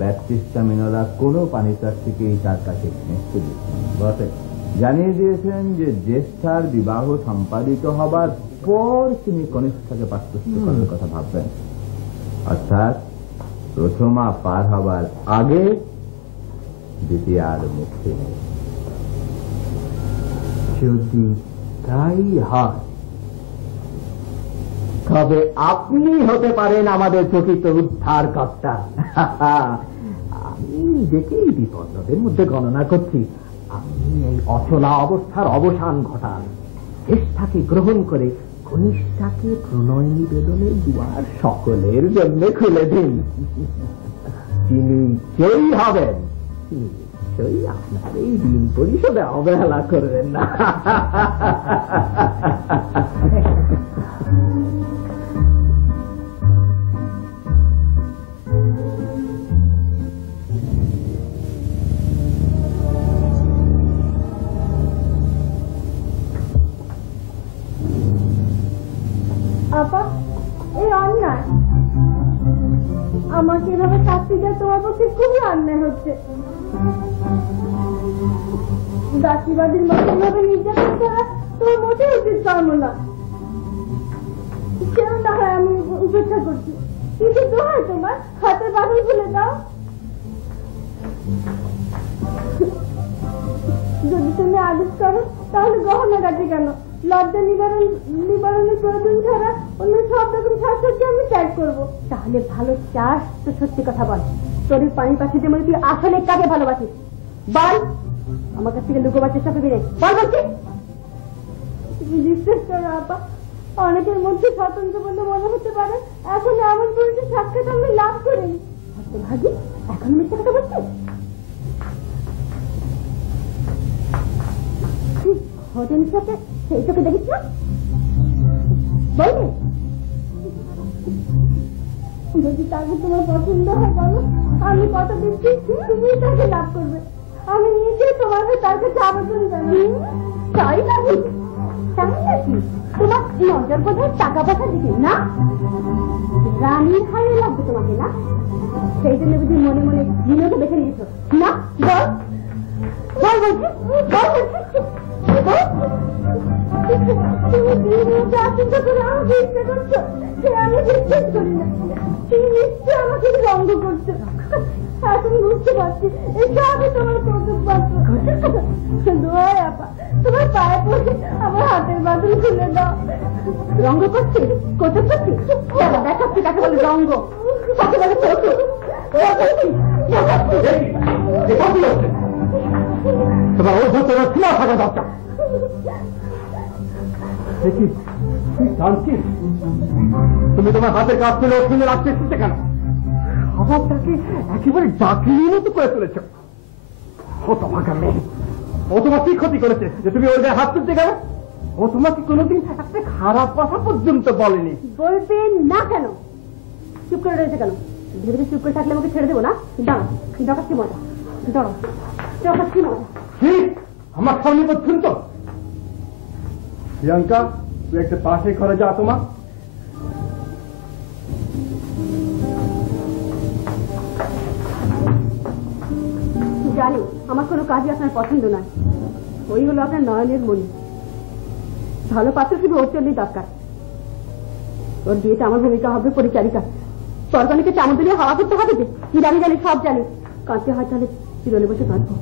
ব্যাপটিস্টা মিনোরা কোনো পানিপ্রার্থীকেই তার কাছে ঘেঁষতে দিচ্ছেন বটে। জানিয়ে দিয়েছেন যে জ্যেষ্ঠার বিবাহ সম্পাদিত হবার পর তিনি কনিষ্ঠাকে পাত্রস্থ করার কথা ভাববেন, অর্থাৎ প্রথমা পার হবার আগে দ্বিতীয়ার মুক্তি নেই। যদি তাই হয়, তবে আপনি হতে পারেন আমাদের প্রকৃত উদ্ধার কর্তা। আমি দেখেই বিপদের মধ্যে গণনা করছি। আপনি এই অচলা অবস্থার অবসান ঘটান, চেষ্টাকে গ্রহণ করে কনিষ্ঠাকে প্রণয় নিবেদনের দুয়ার সকলের জন্য খুলে দিন। তিনি জয়ী হবেন, নিশ্চয়ই আপনার এই ঋণ পরিশোধে অবহেলা করবেন না। আপা, এই অন্যায়। আমাকে এভাবে শাস্তি দেওয়া তোমার পক্ষে খুবই অন্যায় হচ্ছে। দাসীবাদীর মতো এভাবে নির্যাতন করা তোমার মোটেই উচিত কর্ম না। কেন না হয় আমি উপেক্ষা করছি, কিন্তু দোহাই তোমার হাতের বাঁধন খুলে দাও। যদি তুমি আদেশ করো, তাহলে গহনা কাটে কেন? লজ্জা নিবারণের প্রয়োজন ছাড়া অন্য সব রকম সাজসজ্জা আমি ত্যাগ করবো। তাহলে ভালো চাস তো সত্যি কথা বল, তোর পানি পাখিতে মনে তুই আসলে কাকে ভালোবাসিস? বল, আমার কাছ থেকে লুকোবার চেষ্টা করবি রে, বল বলছি। বিশ্বাস করো আপা, অনেকের মধ্যে স্বতন্ত্র বলে মনে হতে পারে, এখন এমন পরিচয় সাক্ষাৎ আমি লাভ করিনি। ভাগি, এখন মিথ্যা কথা বলছিস? হোটেলের সাথে সেই চোখে দেখিস না? বলবে যদি তাকে তোমার পছন্দ হয় বলো, আমি কথা দিচ্ছি তুমি তাকে লাভ করবে। আমি নিজে তোমাকে তার কাছে আবেদন জানাই। তাই নাকি? তাই নাকি? তোমার নজর বোধহয় টাকা পয়সা দিকে না, রানীর হারিয়ে লাগবে তোমাকে না? সেই জন্য বুঝি মনে মনে বিনোদে বেছে নিয়েছো না? বল বল বলছি, বল বলছি। রঙ্গ করছো, এখন বুঝতে পারছি এটা তোমার কৌতুক পাত্র। তোমার পায়ে পড়ে আমার হাতের বাঁধন খুলে দাও। রঙ্গ করছি, কৌতুক করছি, দেখাচ্ছি কাকে বলে রঙ্গ, কাকে বলে কৌতুক। তোমার অভ্যন্তরের সীমা থাকা দরকার। দেখি তুই জানছিস তুমি তোমার হাতের কাজ ফেলে ওর সঙ্গে রাখতে এসেছে কেন? স্বভাবটাকে একেবারে ডাকিয়ে মতো করে তুলেছ। ও তোমাকে মেয়ে, ও তোমার কি ক্ষতি করেছে যে তুমি ওর গায়ে হাত তুলতে গেলে? ও তোমাকে কোনোদিন একটা খারাপ কথা পর্যন্ত বলেনি। বলবে না কেন? চুপ করে রয়েছে কেন? ভেবে চুপ করে থাকলে আমাকে ছেড়ে দেবো না? দাঁড়া, দেখাচ্ছি মজা, দাঁড়া, দেখাচ্ছি মজা। ঠিক আমার সামনে পর্যন্ত। প্রিয়াঙ্কা, তুই একটা পাশে ঘরে যা তোমার। জানি আমার কোনো কাজই আপনার পছন্দ নয়। ওই হলো আপনার নয়নের মনি। ভালো পাত্র শুধু ওর জন্যই দরকার। ওর বিয়েতে আমার ভূমিকা হবে পরিচারিকা। সরকারকে চামচ দিয়ে হাওয়া করতে হবে যে কি জানি জানি সব জানি। কাঁদতে হয় তাহলে চিরলে বসে কাঁদবো,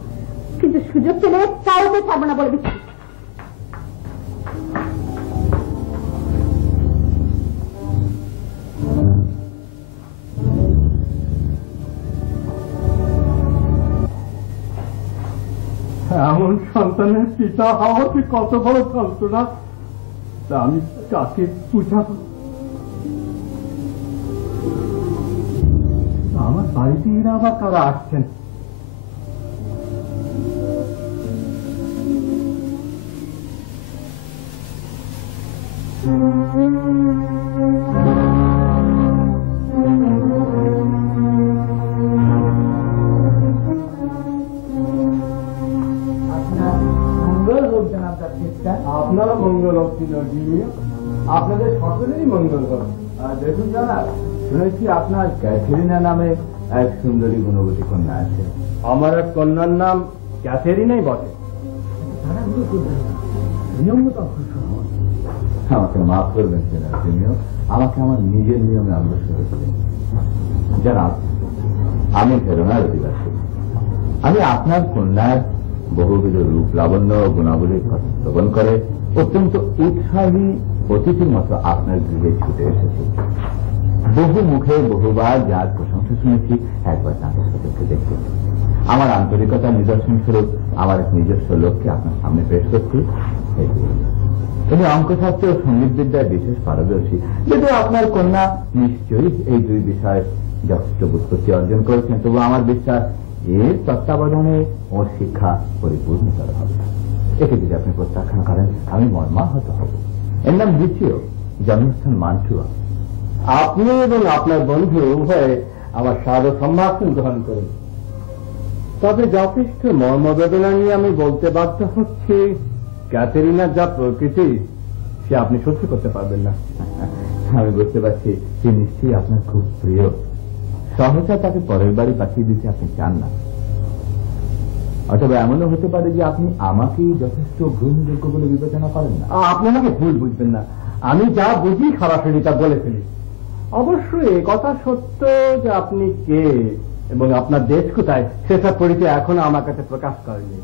কিন্তু সুযোগ পেলে কাউকে ছাড়বো না বলে দিচ্ছি। এমন সন্তানের পিতা হওয়া কি কত বড় যন্ত্রণা, তা আমি কাকে বুঝাবো? আমার বাড়িতে এরা আবার কারা আসছেন? আপনারও মঙ্গল হোক, আপনাদের সকলেরই মঙ্গল হোক। দেখুন জানাব, শুনেছি আপনার ক্যাথেরিনা নামে এক সুন্দরী গুণবতী কন্যা আছে। আমার এক কন্যার নাম ক্যাথেরিনাই বটে। আমাকে মাফ করবেন তিনিও আমাকে আমার নিজের নিয়মে অগ্রসর হচ্ছে। জানাব, আমি ভেরোনার অধিবাসী। আমি আপনার কন্যার বহুবিধ রূপ লাবণ্য গুণাবলীর কথা শ্রবণ করে অত্যন্ত উৎসাহী অতিথির মতো আপনার গৃহে ছুটে এসেছি। বহু মুখে বহুবার যার প্রশংসা শুনেছি, একবার তাঁদের সাথে দেখতে আমার আন্তরিকতার নিদর্শন স্বরূপ আমার এক নিজস্ব লক্ষ্যে আপনার সামনে পেশ করছি। তিনি অঙ্কশাস্ত্র ও সঙ্গীত বিদ্যায় বিশেষ পারদর্শী, যদিও আপনার কন্যা নিশ্চয়ই এই দুই বিষয়ে যথেষ্ট বুৎপত্তি অর্জন করেছেন, তবু আমার বিশ্বাস এর তত্ত্বাবধানে ওর শিক্ষা পরিপূর্ণতর হবে। একে যদি আপনি প্রত্যাখ্যান করেন আমি মর্মাহত হব। এর নাম দ্বিতীয়, জন্মস্থান মান্টুয়া। আপনি এবং আপনার বন্ধু উভয়ে আমার সাদর সম্ভাষণ গ্রহণ করুন। তবে যথেষ্ট মর্মবেদনা নিয়ে আমি বলতে বাধ্য হচ্ছি, ক্যাথেরিনার যা প্রকৃতি সে আপনি সহ্য করতে পারবেন না। আমি বুঝতে পারছি সে নিশ্চয়ই আপনার খুব প্রিয়। সহসা তাকে পরের বাড়ি পাঠিয়ে দিতে আপনি চান না। অথবা এমনও হতে পারে যে আপনি আমাকেই যথেষ্ট গ্রহণযোগ্য বলে বিবেচনা করেন না। আপনি আমাকে ভুল বুঝবেন না, আমি যা বুঝি সরাসরি তা বলে ফেলি। অবশ্যই এ কথা সত্য যে আপনি কে এবং আপনার দেশ কোথায় সেসব পরিচয় এখনো আমার কাছে প্রকাশ করেনি।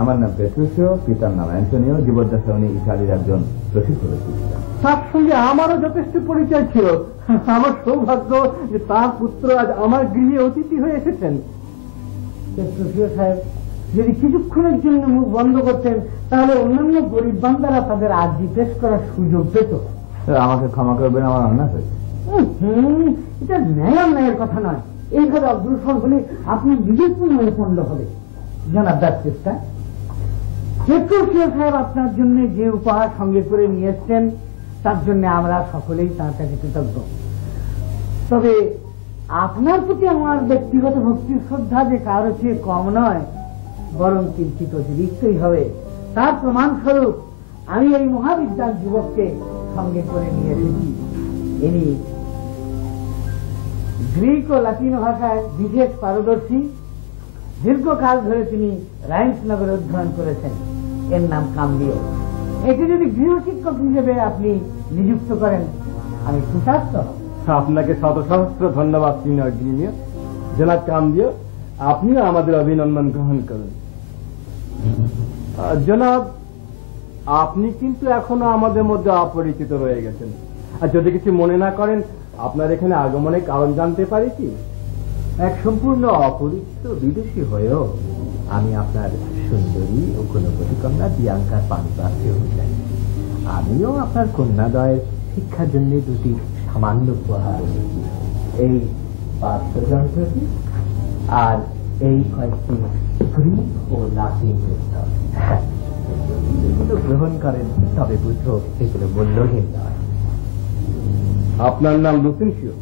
আমার নাম পেট্রুসিও, পিতার নাম অ্যান্টনিও। জীবদ্দশা উনি ইটালির একজন প্রসিদ্ধ ব্যক্তি। তার সঙ্গে আমারও যথেষ্ট পরিচয় ছিল। আমার সৌভাগ্য যে তার পুত্র আজ আমার গৃহে অতিথি হয়ে এসেছেন। পেট্রুসিও সাহেব, যদি কিছুক্ষণের জন্য মুখ বন্ধ করতেন তাহলে অন্যান্য গরিব বান্দারা তাদের আর্জি পেশ করার সুযোগ পেত। আমাকে ক্ষমা করবেন, আমার অন্যায় হয়েছে। এটা ন্যায় অন্যায়ের কথা নয়। এইভাবে অগ্রসর হলে আপনি নিজের পুনরায় পণ্ড হবে। জানার দাস চেষ্টা, পেট্রুসিও সাহেব আপনার জন্য যে উপহার সঙ্গে করে নিয়ে এসছেন তার জন্য আমরা সকলেই তাঁর কাছে কৃতজ্ঞ। তবে আপনার প্রতি আমার ব্যক্তিগত ভক্তির শ্রদ্ধা যে কারো চেয়ে কম নয়, বরং কিঞ্চিত অতিরিক্তই হবে। তার প্রমাণস্বরূপ আমি এই মহাবিদ্যার যুবককে সঙ্গে করে নিয়ে এসেছি। ইনি গ্রিক ও লাতিন ভাষায় বিশেষ পারদর্শী। দীর্ঘকাল ধরে তিনি রাইন্স নগরে অধ্যয়ন করেছেন। এর নাম কাম্বিও। একে যদি গৃহশিক্ষক হিসেবে আপনি নিযুক্ত করেন আমি কৃতার্থ হব। আপনাকে শত সহস্র ধন্যবাদ সিনিয়র জুনিয়র। জনাব কাম্বিও, আপনিও আমাদের অভিনন্দন গ্রহণ করুন। জনাব, আপনি কিন্তু এখনো আমাদের মধ্যে অপরিচিত রয়ে গেছেন। আর যদি কিছু মনে না করেন, আপনার এখানে আগমনের কারণ জানতে পারি কি? এক সম্পূর্ণ অপরিচিত বিদেশি হয়েও আমি আপনার সুন্দরী ও গুণবতী কন্যা প্রিয়াঙ্কার পাণিপ্রাপ্তি অনুযায়ী আমিও আপনার কন্যাদয়ের শিক্ষার জন্য দুটি সামান্য উপহার এনেছি। এই বাদ্যযন্ত্রটি আর এই কয়েকটি স্ত্রী ও নাতির জন্য। এগুলো গ্রহণ করেন তবে বুঝো এগুলো মূল্যহীন নয়। আপনার নাম লুসেন্সিও,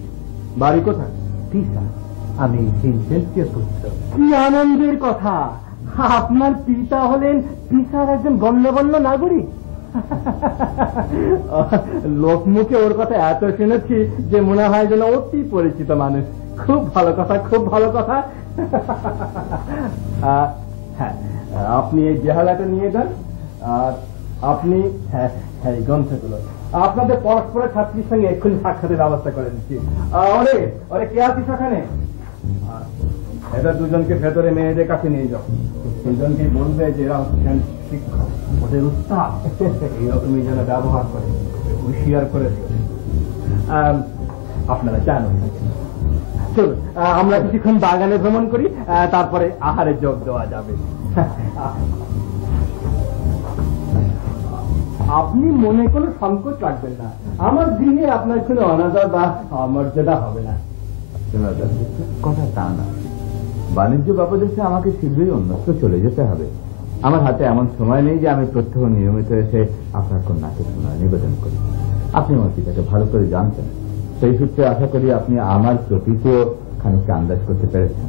বাড়ি কোথায়? পিসা, আমি ভিনসেন্সিওর পুত্র। কি আনন্দের কথা! আপনার পিতা হলেন পিসার একজন গণ্যমান্য নাগরিক। লোকমুখে ওর কথা এত শুনেছি যে মনে হয় যেন অতি পরিচিত মানুষ। খুব ভালো কথা, খুব ভালো কথা। হ্যাঁ, আপনি এই বেহালাটা নিয়ে যান, আর আপনি হ্যাঁ গ্রন্থগুলো আপনাদের পরস্পরের ছাত্রীর সঙ্গে এক্ষুনি সাক্ষাতের ব্যবস্থা করে দিচ্ছি। ওরে কে আছিস ওখানে? এটা দুজনকে ভেতরে মেয়েদের কাছে নিয়ে যাও। দুজনকে বলবে যে এরা হচ্ছেন শিক্ষক, ওদের উস্তাদ, এইরকমই যেন ব্যবহার করে, হুঁশিয়ার করে দিও। আপনারা জানেন, চলুন আমরা কিছুক্ষণ বাগানে ভ্রমণ করি, তারপরে আহারে যোগ দেওয়া যাবে। আপনি মনে কোনো সংকোচ রাখবেন না, আমার দিনে আপনার কোনো অনাদর বা অমর্যাদা হবে না। কথা তা না, বাণিজ্য ব্যাপারে আমাকে শীঘ্রই অন্যত্র চলে যেতে হবে। আমার হাতে এমন সময় নেই যে আমি প্রত্যহ নিয়মিত এসে আপনার কন্যাকে শোনার নিবেদন করি। আপনি আমার পিতাকে ভালো করে জানতেন, সেই সূত্রে আশা করি আপনি আমার প্রকৃতিও খানিকটা আন্দাজ করতে পেরেছেন।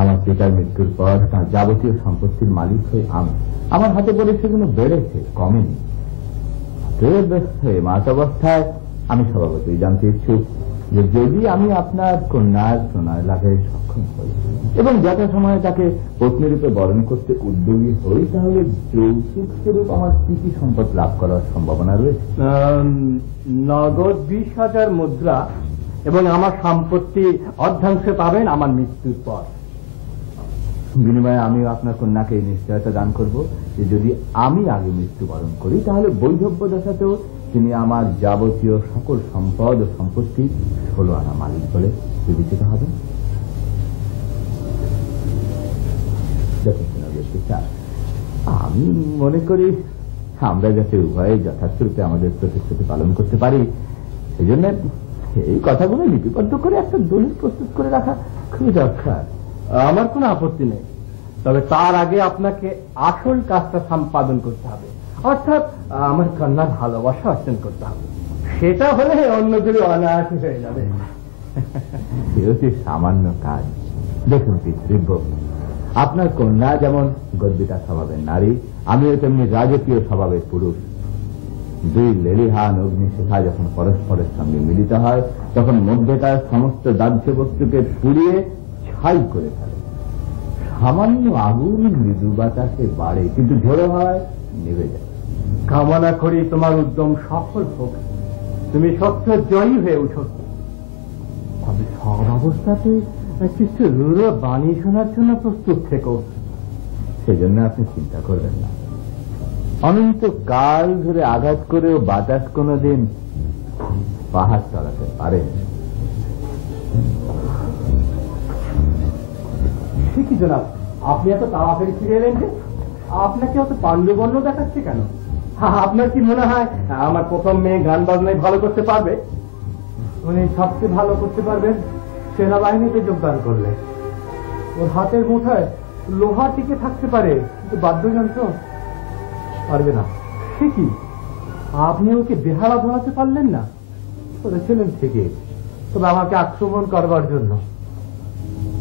আমার পিতার মৃত্যুর পর তার যাবতীয় সম্পত্তির মালিক হয়ে আমি, আমার হাতে পড়ে সেগুলো বেড়েছে, কমেনি। মাতাবস্থায় আমি স্বভাবতই জানতে ইচ্ছুক যে যদি আমি আপনার কন্যার প্রণয় লাভে সক্ষম হই এবং যথাসময়ে তাকে পত্নীরূপে বরণ করতে উদ্যোগী হই, তাহলে যৌতুক স্বরূপ আমার কি কি সম্পদ লাভ করার সম্ভাবনা রয়েছে? নগদ 20,000 মুদ্রা এবং আমার সম্পত্তি অর্ধাংশ পাবেন আমার মৃত্যুর পর। বিনিময়ে আমিও আপনার কন্যাকে এই নিশ্চয়তা দান করব যে যদি আমি আগে মৃত্যুবরণ করি তাহলে বৈধব্য দশাতেও তিনি আমার যাবতীয় সকল সম্পদ ও সম্পত্তি 16 আনা মালিক বলে বিবেচিত হবেন। আমি মনে করি আমরা যাতে উভয়ে যথার্থরূপে আমাদের প্রতিশ্রুতি পালন করতে পারি, সেই জন্য এই কথাগুলো লিপিবদ্ধ করে একটা দলিল প্রস্তুত করে রাখা খুবই দরকার। আমার কোনো আপত্তি নেই, তবে তার আগে আপনাকে আসল কাজটা সম্পাদন করতে হবে, অর্থাৎ আমার কন্যার ভালোবাসা অর্জন করতে হবে। সেটা হলে অন্যগুলি অনায়াসী হয়ে যাবে। সামান্য কাজ। দেখুন পিতৃব্য, আপনার কন্যা যেমন গর্বিতা স্বভাবের নারী, আমিও তেমনি রাজকীয় স্বভাবের পুরুষ। দুই লেলিহান অগ্নিশিখা যখন পরস্পরের সঙ্গে মিলিত হয় তখন মধ্যেকার সমস্ত দাহ্য বস্তুকে পুড়িয়ে ছাই করে ফেলে। সামান্য আগুন মৃদু বাতাসে বাড়ে, কিন্তু ঝোড়ো হয়, নিভে যায়। কামনা করি তোমার উদ্যম সফল হোক, তুমি সত্য জয়ী হয়ে উঠো। তবে সব অবস্থাতে কিছু রূঢ় বাণী শোনার জন্য প্রস্তুত থেকো। সেজন্য আপনি চিন্তা করবেন না। অনন্ত কাল ধরে আঘাত করেও বাতাস কোনদিন পাহাড় চড়াতে পারে। ঠিকই জনাব, আপনি এত তাড়াতাড়ি ফিরে এলেন যে? আপনাকে অত পাণ্ডবর্ণ দেখাচ্ছে কেন? আপনার কি মনে হয় আমার প্রথম মেয়ে গান বাজনায় ভালো করতে পারবে? উনি সবচেয়ে ভালো করতে পারবেন সেনাবাহিনীতে যোগদান করলে। ওর হাতের মুঠায় লোহা টিকে থাকতে পারে, কিন্তু বাদ্যযন্ত্র পারবে না। সে কি, আপনি ওকে বেহালা ধরাতে পারলেন না? বলেছিলেন ঠিকই, তবে আমাকে আক্রমণ করবার জন্য।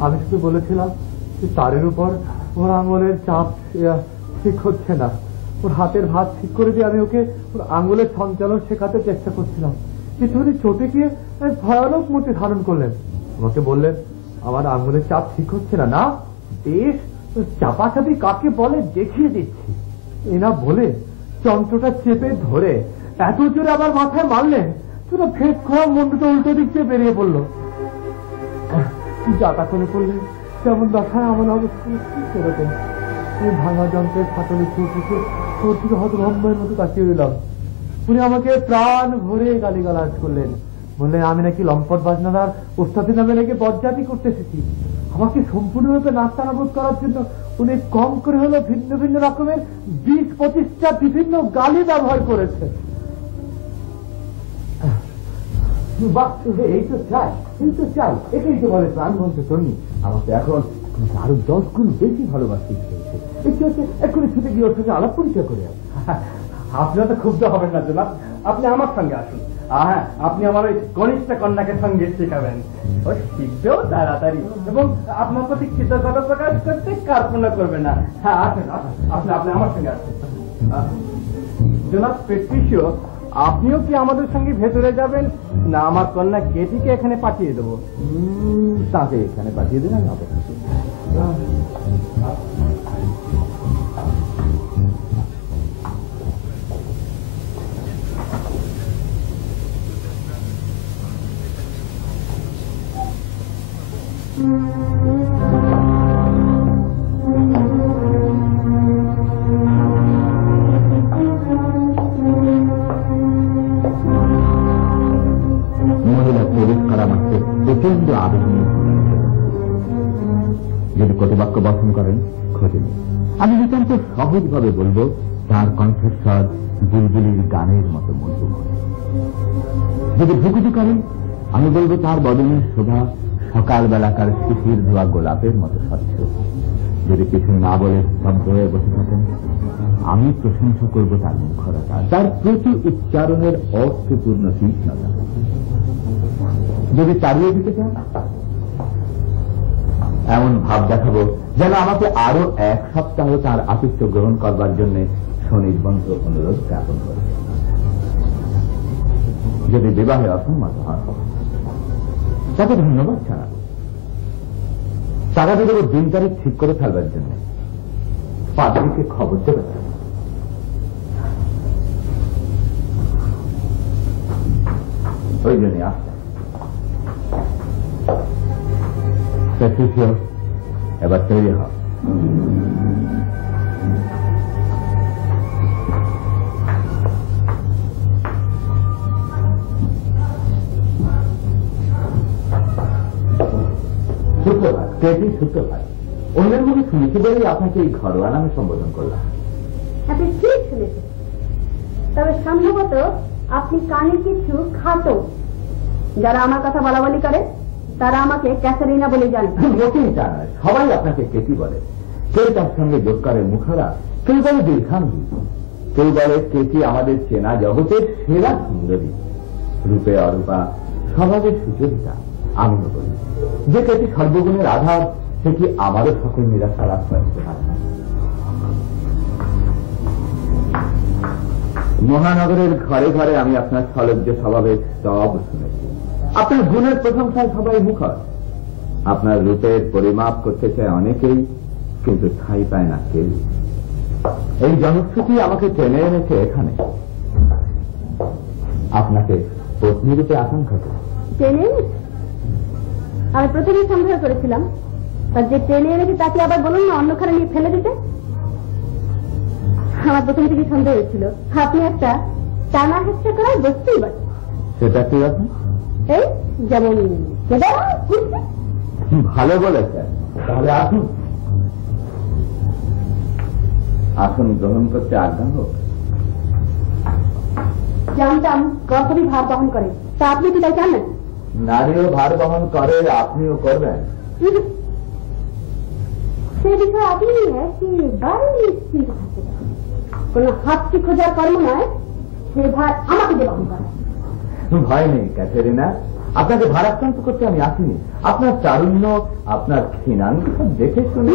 আমি শুধু বলেছিলাম যে তারের উপর ওর আঙুলের চাপ ঠিক হচ্ছে না, ওর হাতের ভাত ঠিক করে দিয়ে আমি ওকে ওর আঙুলের সঞ্চালন শেখাতে চেষ্টা করছিলাম। কিন্তু উনি চোটে গিয়ে ভয়ানক মূর্তি ধারণ করলেন। আমাকে বললেন আমার আঙুলের চাপ ঠিক হচ্ছে না। না, বেশ চাপাচাপি কাকে বলে দেখিয়ে দিচ্ছি। এনা বলে যন্ত্রটা চেপে ধরে এত জোরে আমার মাথায় মারলেন, পুরো ফেট খোয়া মুন্ডটা উল্টো দিক দিয়ে বেরিয়ে পড়লো। যাতা করে পড়লেন, যেমন দশায় আমার অবস্থা সেরকম। এই ভাঙা যন্ত্রের ফাটলে চুটিকে ওর থেকে হতভম্বের মতো তাকিয়ে দিলাম। উনি আমাকে প্রাণ ভরে গালিগালাজ করলেন, বললেন আমি নাকি লম্পট বাজনাদার ওস্তাদের নামে নাকি বজ্জাতি করতে এসেছি। আমাকে সম্পূর্ণরূপে নাস্তানাবুদ করার জন্য উনি কম করে হলো ভিন্ন ভিন্ন রকমের 20-25টা বিভিন্ন গালি ব্যবহার করেছে। এই তো চাই, এটাই তো বলে প্রাণবন্ত তরুণী। আমাকে এখন আরো 10 গুণ বেশি ভালোবাসতে ইচ্ছে হচ্ছে এক্ষুনি ছুটে গিয়ে ওর সাথে আলাপ পরিচয় করে। আপনারা তো ক্ষুব্ধ হবেন না জনাব, আপনি আমার সঙ্গে আসুন। হ্যাঁ, আপনি আমার ওই কনিষ্ঠ কন্যাকে সঙ্গে শেখাবেন, ও শিখবেও তাড়াতাড়ি এবং আপনার প্রতি কৃতজ্ঞতা প্রকাশ করতে কার্পণ্য করবে না। হ্যাঁ, আসেন আপনি আমার সঙ্গে আসুন। জনাব পেট্রিশিও, আপনিও কি আমাদের সঙ্গে ভেতরে যাবেন, না আমার কন্যা কেটিকে এখানে পাঠিয়ে দেবো? তাকে এখানে পাঠিয়ে দেন, আমি প্রচন্ড আবেগ নিয়ে যদি কটিবাক্য বর্ষণ করেন খোঁজে নেই। আমি নিতান্ত সহজভাবে বলবো তার কণ্ঠস্বর বুলবুলির গানের মতো মধুর। যদি ভুকুটি করেন আমি বলবো তার বদনের শোভা সকালবেলাকার শিশির ধোয়া গোলাপের মতো স্বচ্ছ। যদি কিছু না বলে স্তব্ধ হয়ে বসে থাকেন আমি প্রশংসা করবো তার মুখরতা, তার প্রতি উচ্চারণের অর্থপূর্ণ তীক্ষ্ণতা। যদি চালিয়ে দিতে চান এমন ভাব দেখাবো যেন আমাকে আরো 1 সপ্তাহ তার আতিথ্য গ্রহণ করবার জন্য স্বনির্বন্ধ অনুরোধ জ্ঞাপন করে। যদি বিবাহে অসম্মত হন তাকে ধন্যবাদ জানাবো। টাকা দিয়ে দেবো 2 তারিখ ঠিক করে ফেলবার জন্য, পাদ্রীকে খবর দেবে। ওই জন্য আসতে এবার তৈরি হয়। সুপ্রভাত। অন্যের মুখে শুনেছি বলেই আপনাকে এই ঘরোয়া নামে সম্বোধন করলাম। আপনি ঠিক শুনেছেন, তবে সম্ভবত আপনি কানে কিছু খাটো। যারা আমার কথা বলাবলি করে তারা আমাকে ক্যাসারিনা বলে জানে। মোটেই জানায়, সবাই আপনাকে কেটি বলে। কেউ তার সঙ্গে যোগ করে মুখরা, কেউ বলে দীর্ঘাঙ্গী, কেউ বলে কেটি আমাদের চেনা জগতের সেরা সুন্দরী, রূপে অরূপা, স্বভাবের সুচরিতা। আমিও বলি যে কেটি সর্বগুণের আধার, সে কি আমারও সকল নিরাশার আশ্রয় হতে পারে না। মহানগরের ঘরে ঘরে আমি আপনার সলজ্জ স্বভাবের সব শুনেছি। আপনার গুণের প্রশংসায় সবাই মুখর, আপনার রূপের পরিমাপ করতে চায় অনেকেই, কিন্তু ঠাঁই পায় না কেউ। এই জনশ্রুতি আমাকে টেনে এনেছে এখানে, আপনাকে পত্নী রূপে আকাঙ্ক্ষা করে। টেনে এনেছে? আমি প্রথমে সন্দেহ করেছিলাম, আর যে টেনে এনেছে তাকে আবার বলুন না অন্যখানে নিয়ে ফেলে দিতে। আমার প্রথম থেকে সন্দেহ হয়েছিল আপনি একটা টানা হেচ্ছা করার বসতেই পারেন। সেটা কি রকম? এই যেমন ভালো বলেছেন। তাহলে আসুন, আসুন গ্রহণ করতে আজ্ঞা হোক। জানতাম গর্ভবতী ভার বহন করে, তা আপনি কি তাই জানেন? নারীও ভার বহন করে, আপনিও করবেন। সে বিষয়ে আপনি একেবারে নিশ্চিন্ত থাকতে পারেন। কোন হাতটি খোঁজার কর্ম নয়, সে ভার আমাকে দিয়ে বহন করে। ভয় নেই ক্যাথেরিনা, আপনাকে ভারাক্রান্ত করতে আমি আসিনি। আপনার তারুণ্য, আপনার ক্ষীণাঙ্গ দেখে শুনে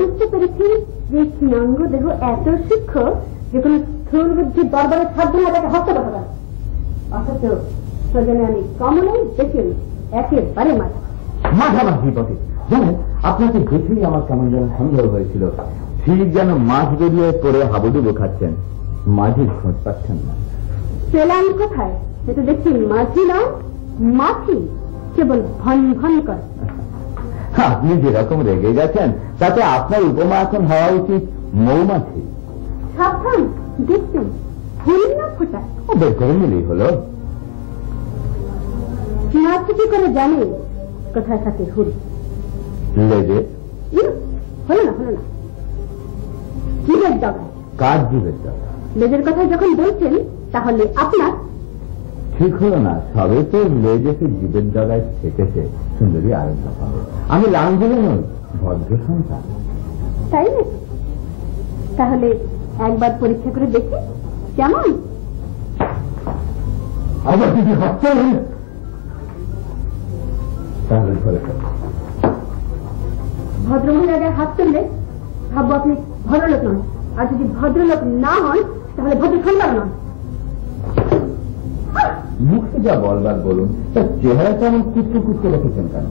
বুঝতে পেরেছি যে ক্ষীণাঙ্গ দেহ এত সূক্ষ্ম যে কোন স্থূল বুদ্ধির দরবারে সাধ্য না তাকে হত্যা করতে পারে। অথচ সেজন্য আমি কমলাই দেখি একেবারে মাঝামাঝি পথে। জানেন, আপনাকে দেখেই আমার কেমন যেন সন্দেহ হয়েছিল, ঠিক যেন মাছ বেরিয়ে পড়ে হাবুডুবু খাচ্ছেন, মাঝির খোঁজ পাচ্ছেন না। পেলাম কোথায়? সেটা দেখছি মাঝি নয়, মাছি, কেবল ভন ভন করে। আপনি যেরকম রেগে গেছেন তাতে আপনার উপমা এখন হওয়া উচিত মৌমাছি। সাবধান, দেখছেন হরিণ না ফোটা। ও বের করে নিলেই হলো। মাছি কি করে জানে কোথায় থাকে হরি? লেজে। হলো না, হলো না। জীবের জগায়। কার জীবের জগা? লেজের কথা যখন বলছেন তাহলে আপনার ঠিক হলো না, সবে তো লেজ এসে জীবের জগায় থেকেছে। সুন্দরী আরো কথা, আমি লাঙ্গলে নই, ভদ্র সন্তান। তাই নাকি? তাহলে একবার পরীক্ষা করে দেখি কেমন। আবার যদি হত্যা তাহলে ধরে ফেল। ভদ্রমহিলাদের হাত তুললে ভাববো আপনি ভদ্রলোক নন, আর যদি ভদ্রলোক না হন তাহলে ভদ্র সন্তান নন। মুখে যা বলবার বলুন, তার চেহারা কেমন কুচকে কুচকে রেখেছেন কেন?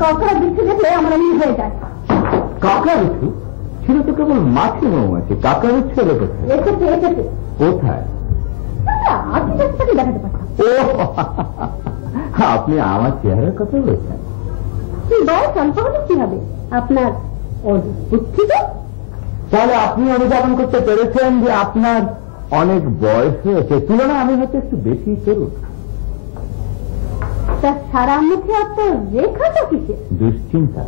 কাকার দৃষ্টি দেখলে আমার এমনি হয়ে যায়। কাকার উঠু ছিল তো কেবল মাছি মৌমাছি, কাকার উৎস রেখেছে। এসেছে এসেছে কোথায়? আপনি তাকে দেখাতে পারতাম। ও আপনি আমার চেহারার কথা বলছেন? কি বয়স অল্প হলে কি হবে আপনার? বুদ্ধি তো। তাহলে আপনি অনুধাবন করতে পেরেছেন যে আপনার অনেক বয়স হয়েছে, তুলনায় আমি হয়তো একটু বেশি করুন। তার সারা মুখে আপনার রেখাটা কিসে? দুশ্চিন্তা।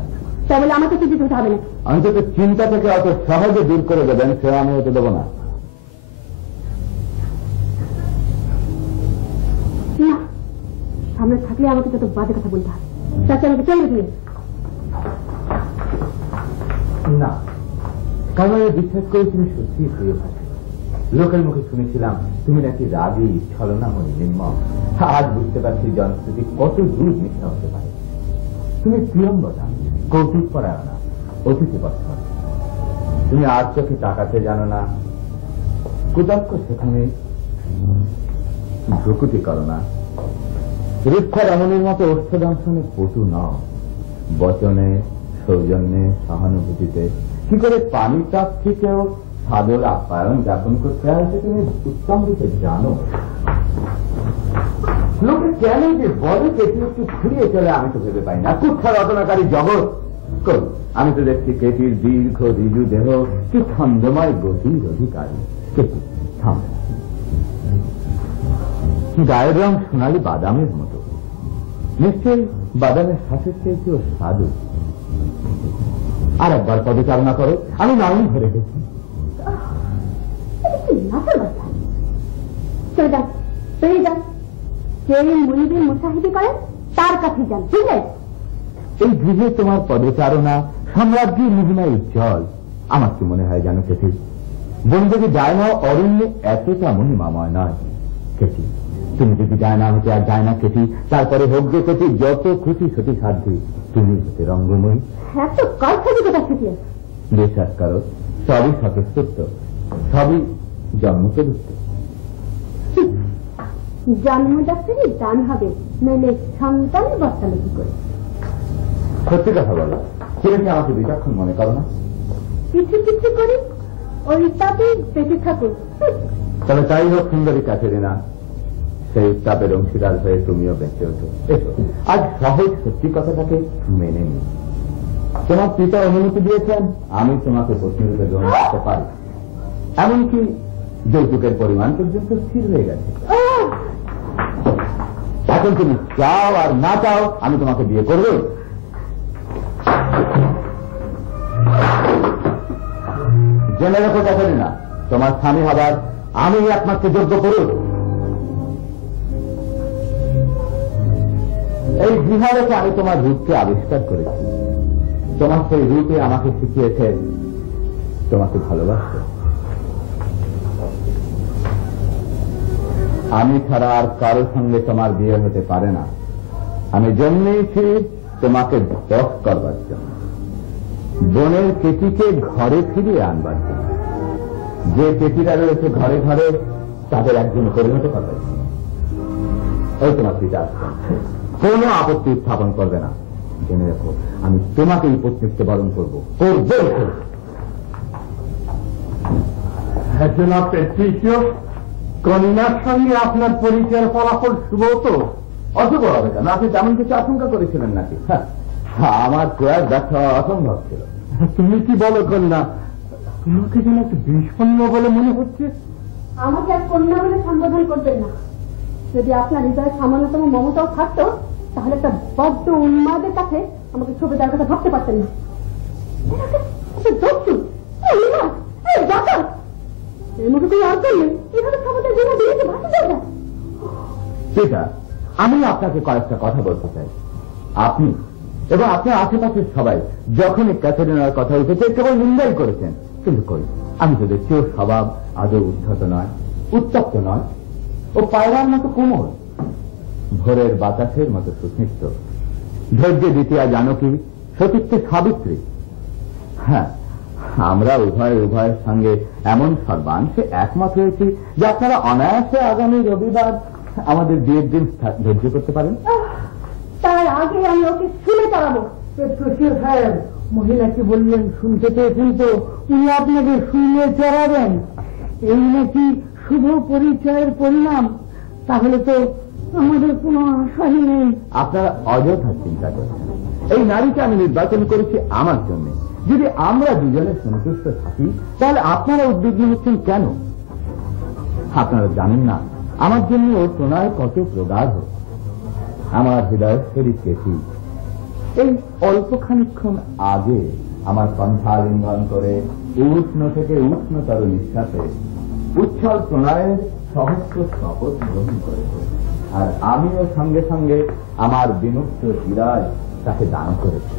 তা বলে আমাকে কিছু দিতে হবে না। অন্তত চিন্তা থেকে অত সহজে দূর করে দেবেন সে আমি হতে দেবো না। না, সামনে থাকলে আমাকে যত বাজে কথা বলতে হবে। তাকে আমাকে চলে দিয়ে না, কারণ আমি বিশ্বাস করি তুমি সত্যি প্রিয় ভাষা। লোকের মুখে শুনেছিলাম তুমি নাকি রাগী, ছলনাময়ী, নির্মম। আজ বুঝতে পারছি জনশ্রুতি কত দূর মিথ্যা হতে পারে। তুমি প্রিয়ম্বদা, কৌতুক পরায়ণা, অতিথি বৎসল। তুমি আজ চোখে তাকাতে জানো না, কুদক্ষ সেখানে ভ্রুকুটি করো না। রুক্ষ রমণীর মতো অর্থদংশনে পটু নও। বচনে, সৌজন্যে, সহানুভূতিতে কি করে পানির কাছ থেকেও সাদর আপ্যায়ন যাপন করতে হয় সে তুমি উত্তম রূপে জানো। লোকে কেন যে বলে কেটি একটু ঘুরিয়ে চলে আমি তো ভেবে পাই না। কুচ্ছা রচনাকারী জগৎ কর, আমি তো দেখছি কেটির দীর্ঘ ঋজু দেহ কি ছন্দময় গতির অধিকারী। কেটি থাম, গায়ের রং সোনালী বাদামের মতো, নিশ্চয়ই বাদামের শ্বাসের চেয়েও সাধু। আর একবার পদচারণা করো, আমি নয়ন ধরে গেছি। চলে যান, বেরিয়ে যান। যে মুরিদের মুসাহিদি করেন তার কাছে যান, ঠিক আছে? এই গৃহে তোমার পদচারণা সাম্রাজ্যের মোহনায় উজ্জ্বল। আমার কি মনে হয় জানো কেটি, বনদেবী ডায়না অরণ্যে এতটা মহিমাময় নয়। কেটি, তুমি যদি ডায়না হতে আর ডায়না কেটি, তারপরে হোক যে কেটি যত খুশি সতী সাধ্যি, তুমি হতে রঙ্গময়ী। এত কালখালি কথা শিখিয়ে বিশ্বাস করো, সবই স্বতঃস্ফূর্ত, সবই জন্মপ্রদত্ত। জন্মদাত্রী দান হবে, নইলে সন্তানের বস্তালে কি করে? সত্যি কথা বলো, তুমি কি আমাকে বিচক্ষণ মনে করো না? কিছু কিছু করি, ওই তাতে বেঁচে থাকুন। তবে তাই হোক সুন্দরী কাছেরিনা, সেই উত্তাপের অংশীদার হয়ে তুমিও বেঁচে ওঠো। এসো, আজ সহজ সত্যি কথাটাকে মেনে নি। তোমার পিতা অনুমতি দিয়েছেন আমি তোমাকে পত্নীরূপে গ্রহণ করতে পারি। এমনকি যৌতুকের পরিমাণ পর্যন্ত স্থির হয়ে গেছে। এখন তুমি চাও আর না চাও আমি তোমাকে বিয়ে করবো। জেনে রেখো কাছেরিনা, তোমার স্বামী হবার আমি একমাত্র যোগ্য পুরুষ। এই গৃহ রেখে আমি তোমার রূপকে আবিষ্কার করেছি। তোমার সেই রূপে আমাকে শিখিয়েছে তোমাকে ভালোবাসতে। আমি ছাড়া আর কারো সঙ্গে তোমার বিয়ে হতে পারে না। আমি জন্মেছি তোমাকে বশ করবার জন্য, বনের কেটিকে ঘরে ফিরিয়ে আনবার জন্য। যে কেটিরা রয়েছে ঘরে ঘরে তাদের একজন পরিণত করবে। ওই তোমার পিতা কোনো আপত্তি উত্থাপন করবে না। জেনে রাখো, আমি তোমাকে এই পত্নীত্ব বরণ করবো, করবো। কন্যার সঙ্গে আপনার পরিচয়ের ফলাফল শুভ তো? অশুভ হবে কেন? আপনি তেমন কিছু আশঙ্কা করেছিলেন নাকি? আমার প্রয়াস দেখা অসম্ভব ছিল। তুমি কি বলো কন্যা? তোমাকে যেন একটু বিষণ্ণ বলে মনে হচ্ছে। আমাকে আর কন্যা বলে সম্বোধন করবেন না। যদি আপনার হৃদয়ে সামান্যতম মমতাও থাকতো তাহলে একটা বদ্ধ উন্মাদের কাছে আমাকে ছবি দেওয়ার কথা ভাবতে পারতেন না। এর মধ্যে তুই আর করলে এখানে সমাজের জন্য বিয়েতে ভাসে যাবে। সেটা আমি আপনাকে কয়েকটা কথা বলতে চাই। আপনি এবং আপনার আশেপাশের সবাই যখনই ক্যাথরিনার কথা উঠেছে কেবল নিন্দাই করেছেন, কিন্তু কই আমি তো দেখছি ওর স্বভাব আদৌ উদ্ধত নয়, উত্তপ্ত নয়। ও পায়রার মতো কোমল, ভোরের বাতাসের মতো সুস্নিগ্ধ, ধৈর্যে দ্বিতীয়া জানকী, সতীত্বে সাবিত্রী। হ্যাঁ, আমরা উভয়ের সঙ্গে এমন সর্বাংশে একমত হয়েছি যে আপনারা অনায়াসে আগামী রবিবার আমাদের বিয়ের দিন ধৈর্য করতে পারেন। তার আগে আমি ওকে শুনে পারাবো। সাহেব, মহিলাকে বললেন শুনতে পেয়েছেন তো, উনি আপনাকে শুনে চড়াবেন। এই নাকি শুভ পরিচয়ের পরিণাম? তাহলে তো আমাদের কোনো আশাই নেই। আপনারা অযথা চিন্তা করছেন। এই নারীকে আমি নির্বাচন করেছি আমার জন্য। যদি আমরা দুজনে সন্তুষ্ট থাকি তাহলে আপনারা উদ্বিগ্ন হচ্ছেন কেন? আপনারা জানেন না আমার জন্য ওর প্রণয় কত প্রগাঢ়। আমার হৃদয় ফেরিতেছি এই অল্প খানিক্ষণ আগে আমার কণ্ঠালিঙ্গন করে উষ্ণ থেকে উষ্ণতর নিঃশ্বাসে উচ্ছল প্রণয়ের সহস্র শপথ গ্রহণ করেছে, আর আমিও সঙ্গে সঙ্গে আমার বিমুক্ত হৃদয় তাকে দান করেছি।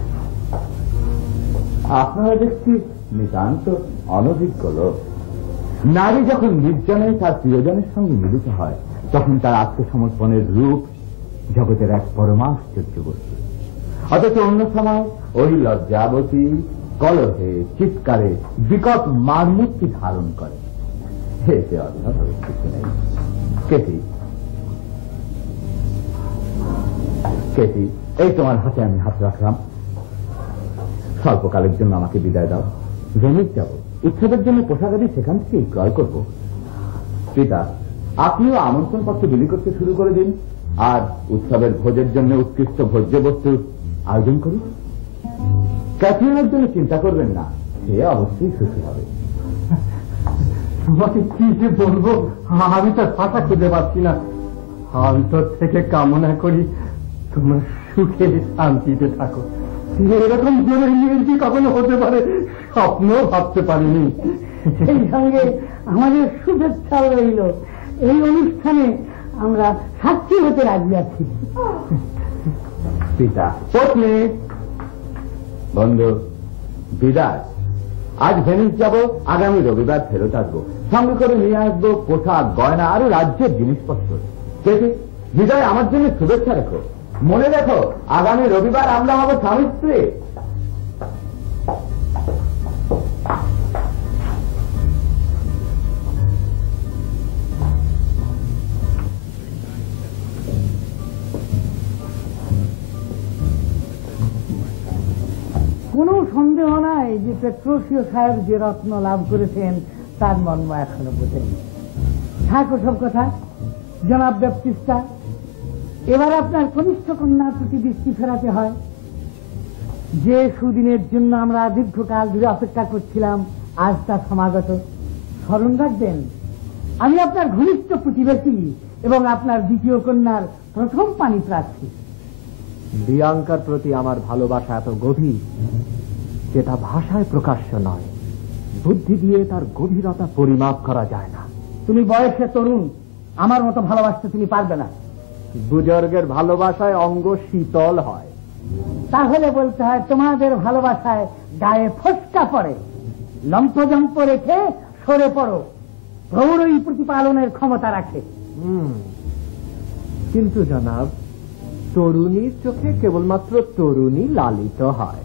আপনারা দেখছি নিতান্ত অনভিজ্ঞ লোক। নারী যখন নির্জনে তার প্রিয়জনের সঙ্গে মিলিত হয় তখন তার আত্মসমর্পণের রূপ জগতের এক পরমাশ্চর্য বস্তু। অথচ অন্য সময় ওই লজ্জাবতী কলহে চিৎকারে বিকট মারমূর্তি ধারণ করে। এতে অর্থাৎ কিছু নেই। কেটি, এই তোমার হাতে আমি হাত রাখলাম। স্বল্পকালের জন্য আমাকে বিদায় দাও। ভেনিস যাব, উৎসবের জন্য পোশাকাদি সেখান থেকে ক্রয় করব। পিতা, আপনিও আমন্ত্রণ পত্র বিলি করতে শুরু করে দিন, আর উৎসবের ভোজের জন্য উৎকৃষ্ট ভোজ্য বস্তুর আয়োজন করুন। ক্যাথরিনের জন্য চিন্তা করবেন না, সে অবশ্যই সুখী হবে। তোমাকে কি যে বলবো, আমি তো ভাষা খুঁজে পাচ্ছি না। অন্তর থেকে কামনা করি তোমার সুখে শান্তিতে থাকো। এরকম জোরে ইংরেজি কখনো হতে পারে স্বপ্ন ভাবতে পারিনি। সেই সঙ্গে আমাদের শুভেচ্ছা রইল। এই অনুষ্ঠানে আমরা সাক্ষী হতে রাজি আছি। পিতা, পত্নী, বন্ধু, বিদায়। আজ ভেনিস যাব, আগামী রবিবার ফেরত আসবো। সঙ্গে করে নিয়ে আসবো পোশাক, গয়না আরো রাজ্যের জিনিসপত্র। বিদায় আমার জন্য শুভেচ্ছা রেখো। মনে রেখো, আগামী রবিবার আমরা হবো স্বামী স্ত্রী। কোনো সন্দেহ নাই যে পেট্রোসীয় সাহেব যে রত্ন লাভ করেছেন তার মর্ম এখনো বোঝেনি। থাক ওসব কথা, জনাব ব্যাপটিস্টা। এবার আপনার কনিষ্ঠ কন্যার প্রতি দৃষ্টি ফেরাতে হয়। যে সুদিনের জন্য আমরা দীর্ঘকাল ধরে অপেক্ষা করছিলাম, আজ তা সমাগত। স্মরণ রাখবেন, আমি আপনার ঘনিষ্ঠ প্রতিবেশী এবং আপনার দ্বিতীয় কন্যার প্রথম পানি প্রার্থী। বিয়াঙ্কার প্রতি আমার ভালোবাসা এত গভীর যেটা ভাষায় প্রকাশ্য নয়। বুদ্ধি দিয়ে তার গভীরতা পরিমাপ করা যায় না। তুমি বয়সে তরুণ, আমার মতো ভালোবাসতে তুমি পারবে না। বুজুর্গের ভালোবাসায় অঙ্গ শীতল হয়। তাহলে বলতে হয় তোমাদের ভালোবাসায় গায়ে ফসকা পড়ে। লম্ফজম্প রেখে সরে পড়ো, প্রৌঢ়ই প্রতিপালনের ক্ষমতা রাখে। কিন্তু জনাব, তরুণীর চোখে কেবলমাত্র তরুণী লালিত হয়।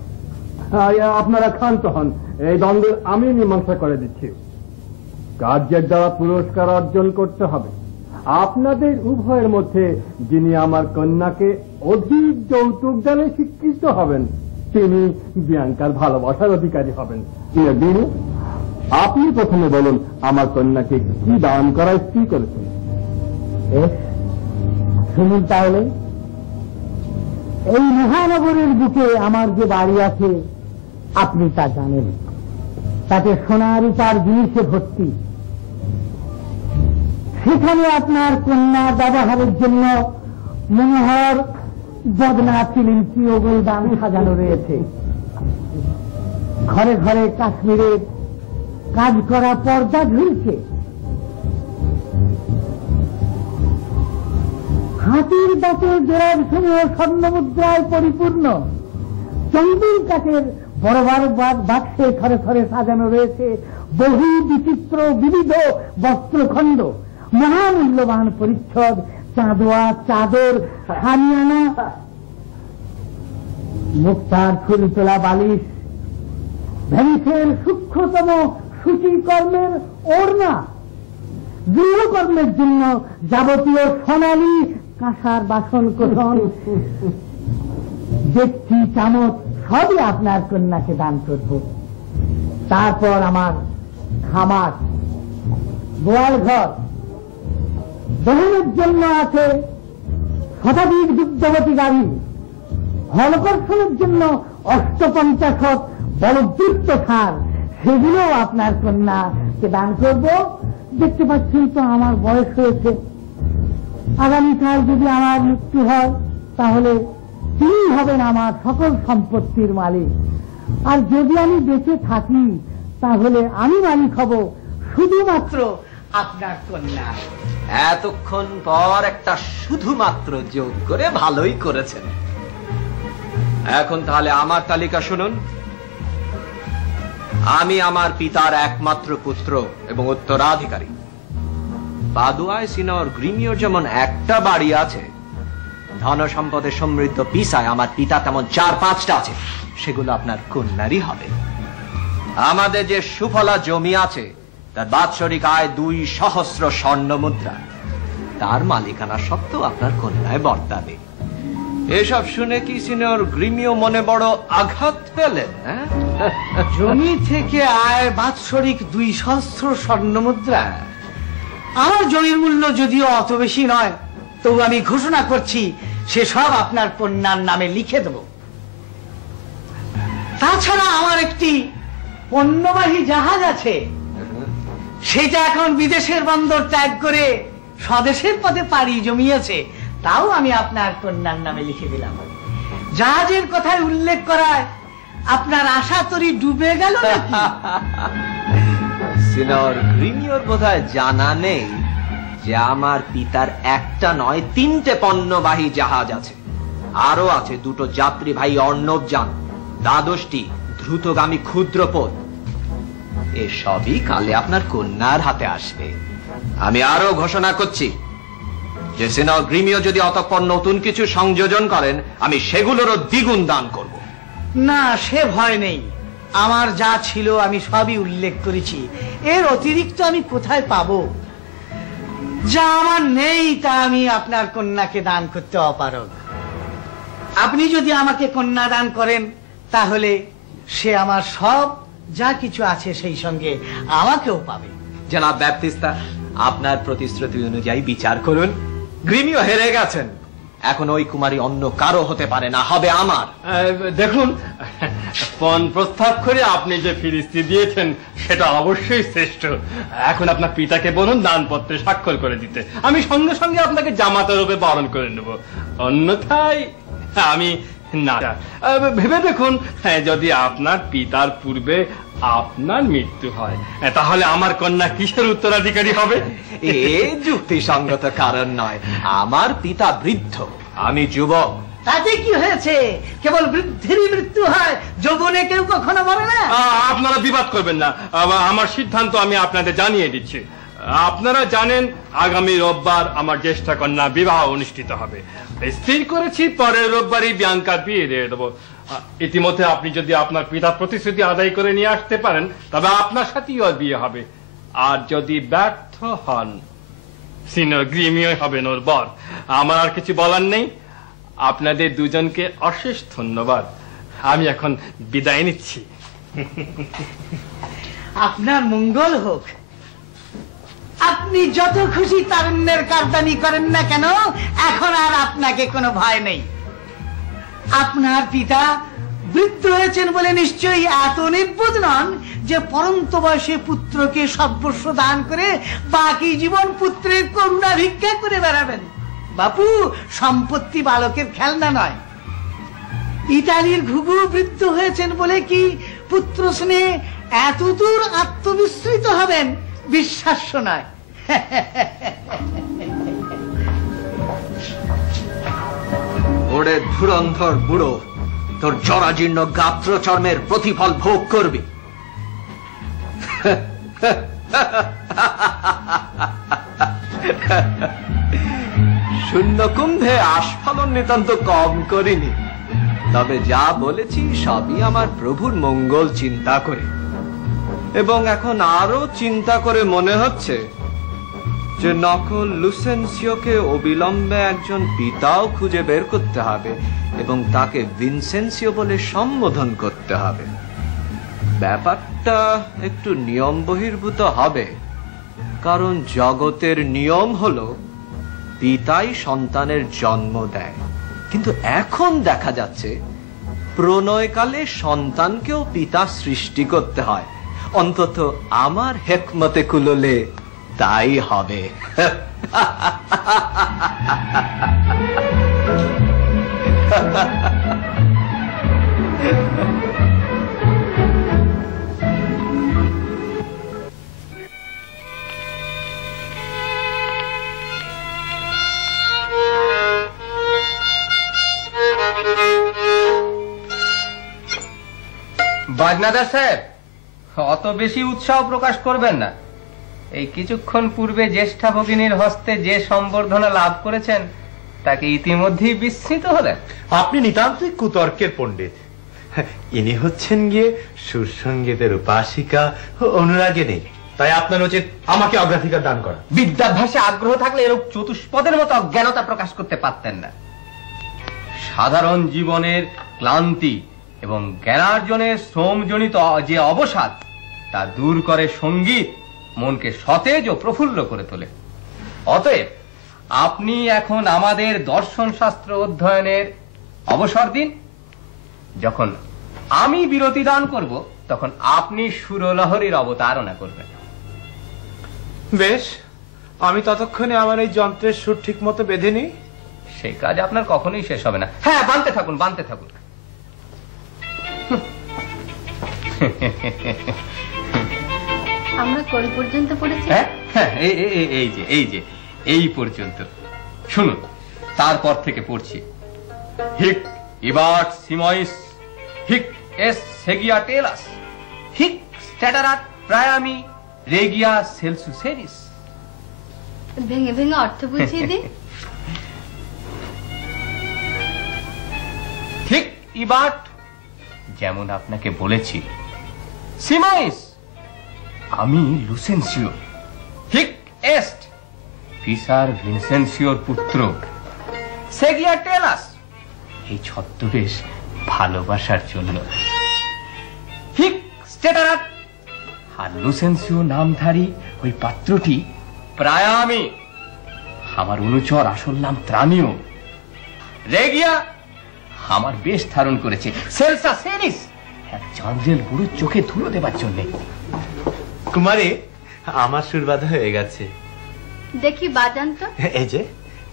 আপনারা ক্ষান্ত হন, এই দ্বন্দ্বের আমি মীমাংসা করে দিচ্ছি। কার্যের দ্বারা পুরস্কার অর্জন করতে হবে। আপনাদের উভয়ের মধ্যে যিনি আমার কন্যাকে অধিক যৌতুক দানে স্বীকৃত হবেন তিনি বিয়াঙ্কার ভালোবাসার অধিকারী হবেন। দিনু, আপনি প্রথমে বলুন আমার কন্যাকে কি দান করায় স্থির করেছেন। শুনুন তাহলে, এই মহানগরের বুকে আমার যে বাড়ি আছে আপনি তা জানেন। তাতে সোনা রূপার জিনিসে ভর্তি। সেখানে আপনার কন্যা ব্যবহারের জন্য মনোহর বদনা চিলিঞ্চি ও গোলদান সাজানো রয়েছে। ঘরে ঘরে কাশ্মীরের কাজ করা পর্দা ঝুলছে। হাতির দাঁতের জোড়ার সমূহ স্বর্ণ মুদ্রায় পরিপূর্ণ। চন্দন কাঠের বড় বড় বাক্সে থরে থরে সাজানো রয়েছে বহু বিচিত্র বিবিধ বস্ত্রখণ্ড, মহামূল্যবান পরিচ্ছদ, চাঁদোয়া, চাদর, সামিয়ানা, মুক্তার ফুল তোলা বালিশ, ভেনিসের সূক্ষ্মতম সূচিকর্মের ওড়না, গৃহকর্মের জন্য যাবতীয় সোনালী কাঁসার বাসন কোসন, ডেকচি, চামচ সবই আপনার কন্যাকে দান করব। তারপর আমার খামার, গোয়াল ঘর, দহনের জন্য আছে শতাধিক দুগ্ধবতী গাড়ি, হলকর্ষণের জন্য 58 বলদৃপ্ত সার, সেগুলো আপনার কন্যাকে দান করব। দেখতে পাচ্ছেন তো আমার বয়স হয়েছে, আগামীকাল যদি আমার মৃত্যু হয় তাহলে তিনি হবেন আমার সকল সম্পত্তির মালিক, আর যদি আমি বেঁচে থাকি তাহলে আমি মালিক হব শুধুমাত্র আপনার কন্যা। এতক্ষণ পর একটা শুধুমাত্র যোগ করে ভালোই করেছেন। এখন তাহলে আমার তালিকা শুনুন। আমি আমার পিতার একমাত্র পুত্র এবং উত্তরাধিকারী। পাদুয়ায় সিনিয়র গ্রিমিওর যেমন একটা বাড়ি আছে, ধন সম্পদে সমৃদ্ধ পিসায় আমার পিতা তেমন 4-5টা আছে, সেগুলো আপনার কন্যারই হবে। আমাদের যে সুফলা জমি আছে তার বাৎসরিক আয় 2,000 স্বর্ণ মুদ্রা, তার মালিকানা সত্ত্বেও আপনার কন্যায় বর্তাবে। এসব শুনে কি সিনিয়র গ্রিমিও মনে বড় আঘাত পেলেন? জমি থেকে আয় বাৎসরিক 2,000 স্বর্ণ মুদ্রা। আমার জমির মূল্য যদিও অত বেশি নয়, তবু আমি ঘোষণা করছি সেসব আপনার কন্যার নামে লিখে দেব। তাছাড়া আমার একটি পণ্যবাহী জাহাজ আছে, সেটা এখন বিদেশের বন্দর ত্যাগ করে স্বদেশের পথে পাড়ি জমিয়েছে, তাও আমি আপনার কন্যার নামে লিখে দিলাম। জাহাজের কথায় উল্লেখ করায় আপনার আশা তরি ডুবে গেল নাকি? সিনিয়র গ্রিমিওর বোধহয় জানা নেই যে আমার পিতার একটা নয় 3টে পণ্যবাহী জাহাজ আছে, আরো আছে 2টো যাত্রীবাহী অর্ণবযান, 12টি দ্রুতগামী ক্ষুদ্রপথ। এসবই কালে আপনার কন্যার হাতে আসবে। আমি আরো ঘোষণা করছি যে সিনিয়র গ্রিমিও যদি অতঃপর নতুন কিছু সংযোজন করেন, আমি সেগুলোরও দ্বিগুণ দান করব। না, সে ভয় নেই। আমার যা ছিল আমি সবই উল্লেখ করেছি, এর অতিরিক্ত আমি কোথায় পাবো? যা আমার নেই তা আমি আপনার কন্যাকে দান করতে অপারগ। আপনি যদি আমাকে কন্যা দান করেন তাহলে সে আমার সব যা কিছু আছে সেই সঙ্গে আমাকেও পাবে। জনাব ব্যাপটিস্তা, আপনার প্রতিশ্রুতি অনুযায়ী বিচার করুন। গ্রিমিও হেরে গেছেন, এখন ওই কুমারী অন্য কারো হতে পারে না, হবে আমার। দেখুন, পণ প্রস্তাব করে আপনি যে ফিরিস্তি দিয়েছেন সেটা অবশ্যই শ্রেষ্ঠ। এখন আপনার পিতাকে বলুন দানপত্রে স্বাক্ষর করে দিতে, আমি সঙ্গে সঙ্গে আপনাকে জামাতা রূপে বরণ করে নেব। অন্যথায় আমি না। ভেবে দেখুন, যদি আপনার পিতার পূর্বে আপনার মৃত্যু হয় তাহলে আমার কন্যা কিসের উত্তরাধিকারী হবে? এ যুক্তিসঙ্গত কারণ নয়। আমার পিতা বৃদ্ধ, আমি যুবক। তাতে কি হয়েছে? কেবল বৃদ্ধেরই মৃত্যু হয়, যৌবনে কেউ কখনো মরে না। আপনারা বিবাদ করবেন না, আমার সিদ্ধান্ত আমি আপনাদের জানিয়ে দিচ্ছি। আপনারা জানেন আগামী রোববার আমার জ্যেষ্ঠা কন্যা বিবাহ অনুষ্ঠিত হবে। স্থির করেছি পরের রোববারই বিয়াঙ্কার বিয়ে দিয়ে দেবো। ইতিমধ্যে আপনি যদি আপনার পিতার প্রতিশ্রুতি আদায় করে নিয়ে আসতে পারেন তবে আপনার সাথেই ওর বিয়ে হবে, আর যদি ব্যর্থ হন সিনিয়র গ্রিমিও হবেন ওর বর। আমার আর কিছু বলার নেই। আপনাদের দুজনকে অশেষ ধন্যবাদ। আমি এখন বিদায় নিচ্ছি। আপনার মঙ্গল হোক। আপনি যত খুশি তারুণ্যের কারদানি করেন না কেন, এখন আর আপনাকে কোনো ভয় নেই। আপনার পিতা বৃদ্ধ হয়েছেন বলে নিশ্চয়ই এত নির্বোধ নন যে পরন্ত বয়সে পুত্রকে সর্বস্ব দান করে বাকি জীবন পুত্রের করুণা ভিক্ষা করে বেড়াবেন। বাপু, সম্পত্তি বালকের খেলনা নয়। ইতালির ঘুঘু বৃদ্ধ হয়েছেন বলে কি পুত্র স্নেহে এতদূর আত্মবিস্মৃত হবেন বিশ্বাস্য নয়। ওরে ধুরন্ধর বুড়ো, তোর জরাজীর্ণ গাত্র চর্মের প্রতিফল ভোগ করবি। শূন্য কুম্ভে আস্ফালন নিতান্ত কম করিনি, তবে যা বলেছি সবই আমার প্রভুর মঙ্গল চিন্তা করে। এবং এখন আরো চিন্তা করে মনে হচ্ছে যে নকল লুসেন্সিওকে অবিলম্বে একজন পিতাও খুঁজে বের করতে হবে এবং তাকে ভিনসেন্সিও বলে সম্বোধন করতে হবে। ব্যাপারটা একটু নিয়ম বহির্ভূত হবে, কারণ জগতের নিয়ম হলো পিতাই সন্তানের জন্ম দেয়, কিন্তু এখন দেখা যাচ্ছে প্রণয়কালে সন্তানকেও পিতা সৃষ্টি করতে হয়। অন্তত আমার হেকমতে কুলোলে তাই হবে। বাজনাদার সাহেব, অত বেশি উৎসাহ প্রকাশ করবেন না। এই কিছুক্ষণ পূর্বে জ্যেষ্ঠা ভগিনীর হস্তে যে সম্বর্ধনা লাভ করেছেন তাকে ইতিমধ্যেই বিস্মিত হলেন। আপনি নিতান্তই কুতর্কের পণ্ডিত। ইনি হচ্ছেন গিয়ে সুরসঙ্গীতের উপাসিকা ও অনুরাগিনী, তাই আপনার উচিত আমাকে অগ্রাধিকার দান করা। বিদ্যাভ্যাসে আগ্রহ থাকলে এরূপ চতুষ্পদের মতো অজ্ঞানতা প্রকাশ করতে পারতেন না। সাধারণ জীবনের ক্লান্তি এবং জ্ঞানার্জনের শ্রমজনিত যে অবসাদ তা দূর করে সঙ্গীত, মনকে সতেজ ও প্রফুল্ল করে তোলে। অতএব আপনি এখন আমাদের দর্শন শাস্ত্র অধ্যয়নের অবসর দিন। যখন আমি বিরতি দান করব তখন আপনি সুরলহরীর অবতারণা করবেন। বেশ, আমি ততক্ষণে আমার এই যন্ত্রের সুর ঠিক মতো বেঁধে নিই। সেই কাজ আপনার কখনোই শেষ হবে না। হ্যাঁ, বানতে থাকুন, বানতে থাকুন। আমরা কোন পর্যন্ত পড়েছি? এই পর্যন্ত শুনুন, তারপর থেকে পড়ছি। হিক ইবাট সিময়িস, হিক এস সেগিয়া টেলাস, হিক স্ট্যাটারাট প্রায়ামি রেগিয়া সেলসুসেরিস। ভেঙে ভেঙে অর্থ বুঝিয়ে দিই। হিক ইবাট যেমন আপনাকে বলেছি, সিময়িস আমি লুসেন্সিও, হিক এস্ট পিসার ভিনসেন্সিওর পুত্র, সেগিয়া টেলাস এই ছদ্মবেশ ভালোবাসার জন্য, হিক স্টেটারাট আর লুসেন্সিও নামধারী ওই পাত্রটি প্রায়ামি আমার অনুচর, আসল নাম ত্রাণীয়, রেগিয়া আমার বেশ ধারণ করেছে, সেলসা সেরিস এক চন্দ্রের বুড়ো চোখে ধুলো দেবার জন্য। কুমারী, আমার সুর বাঁধা হয়ে গেছে। দেখি বাজান তো। এই যে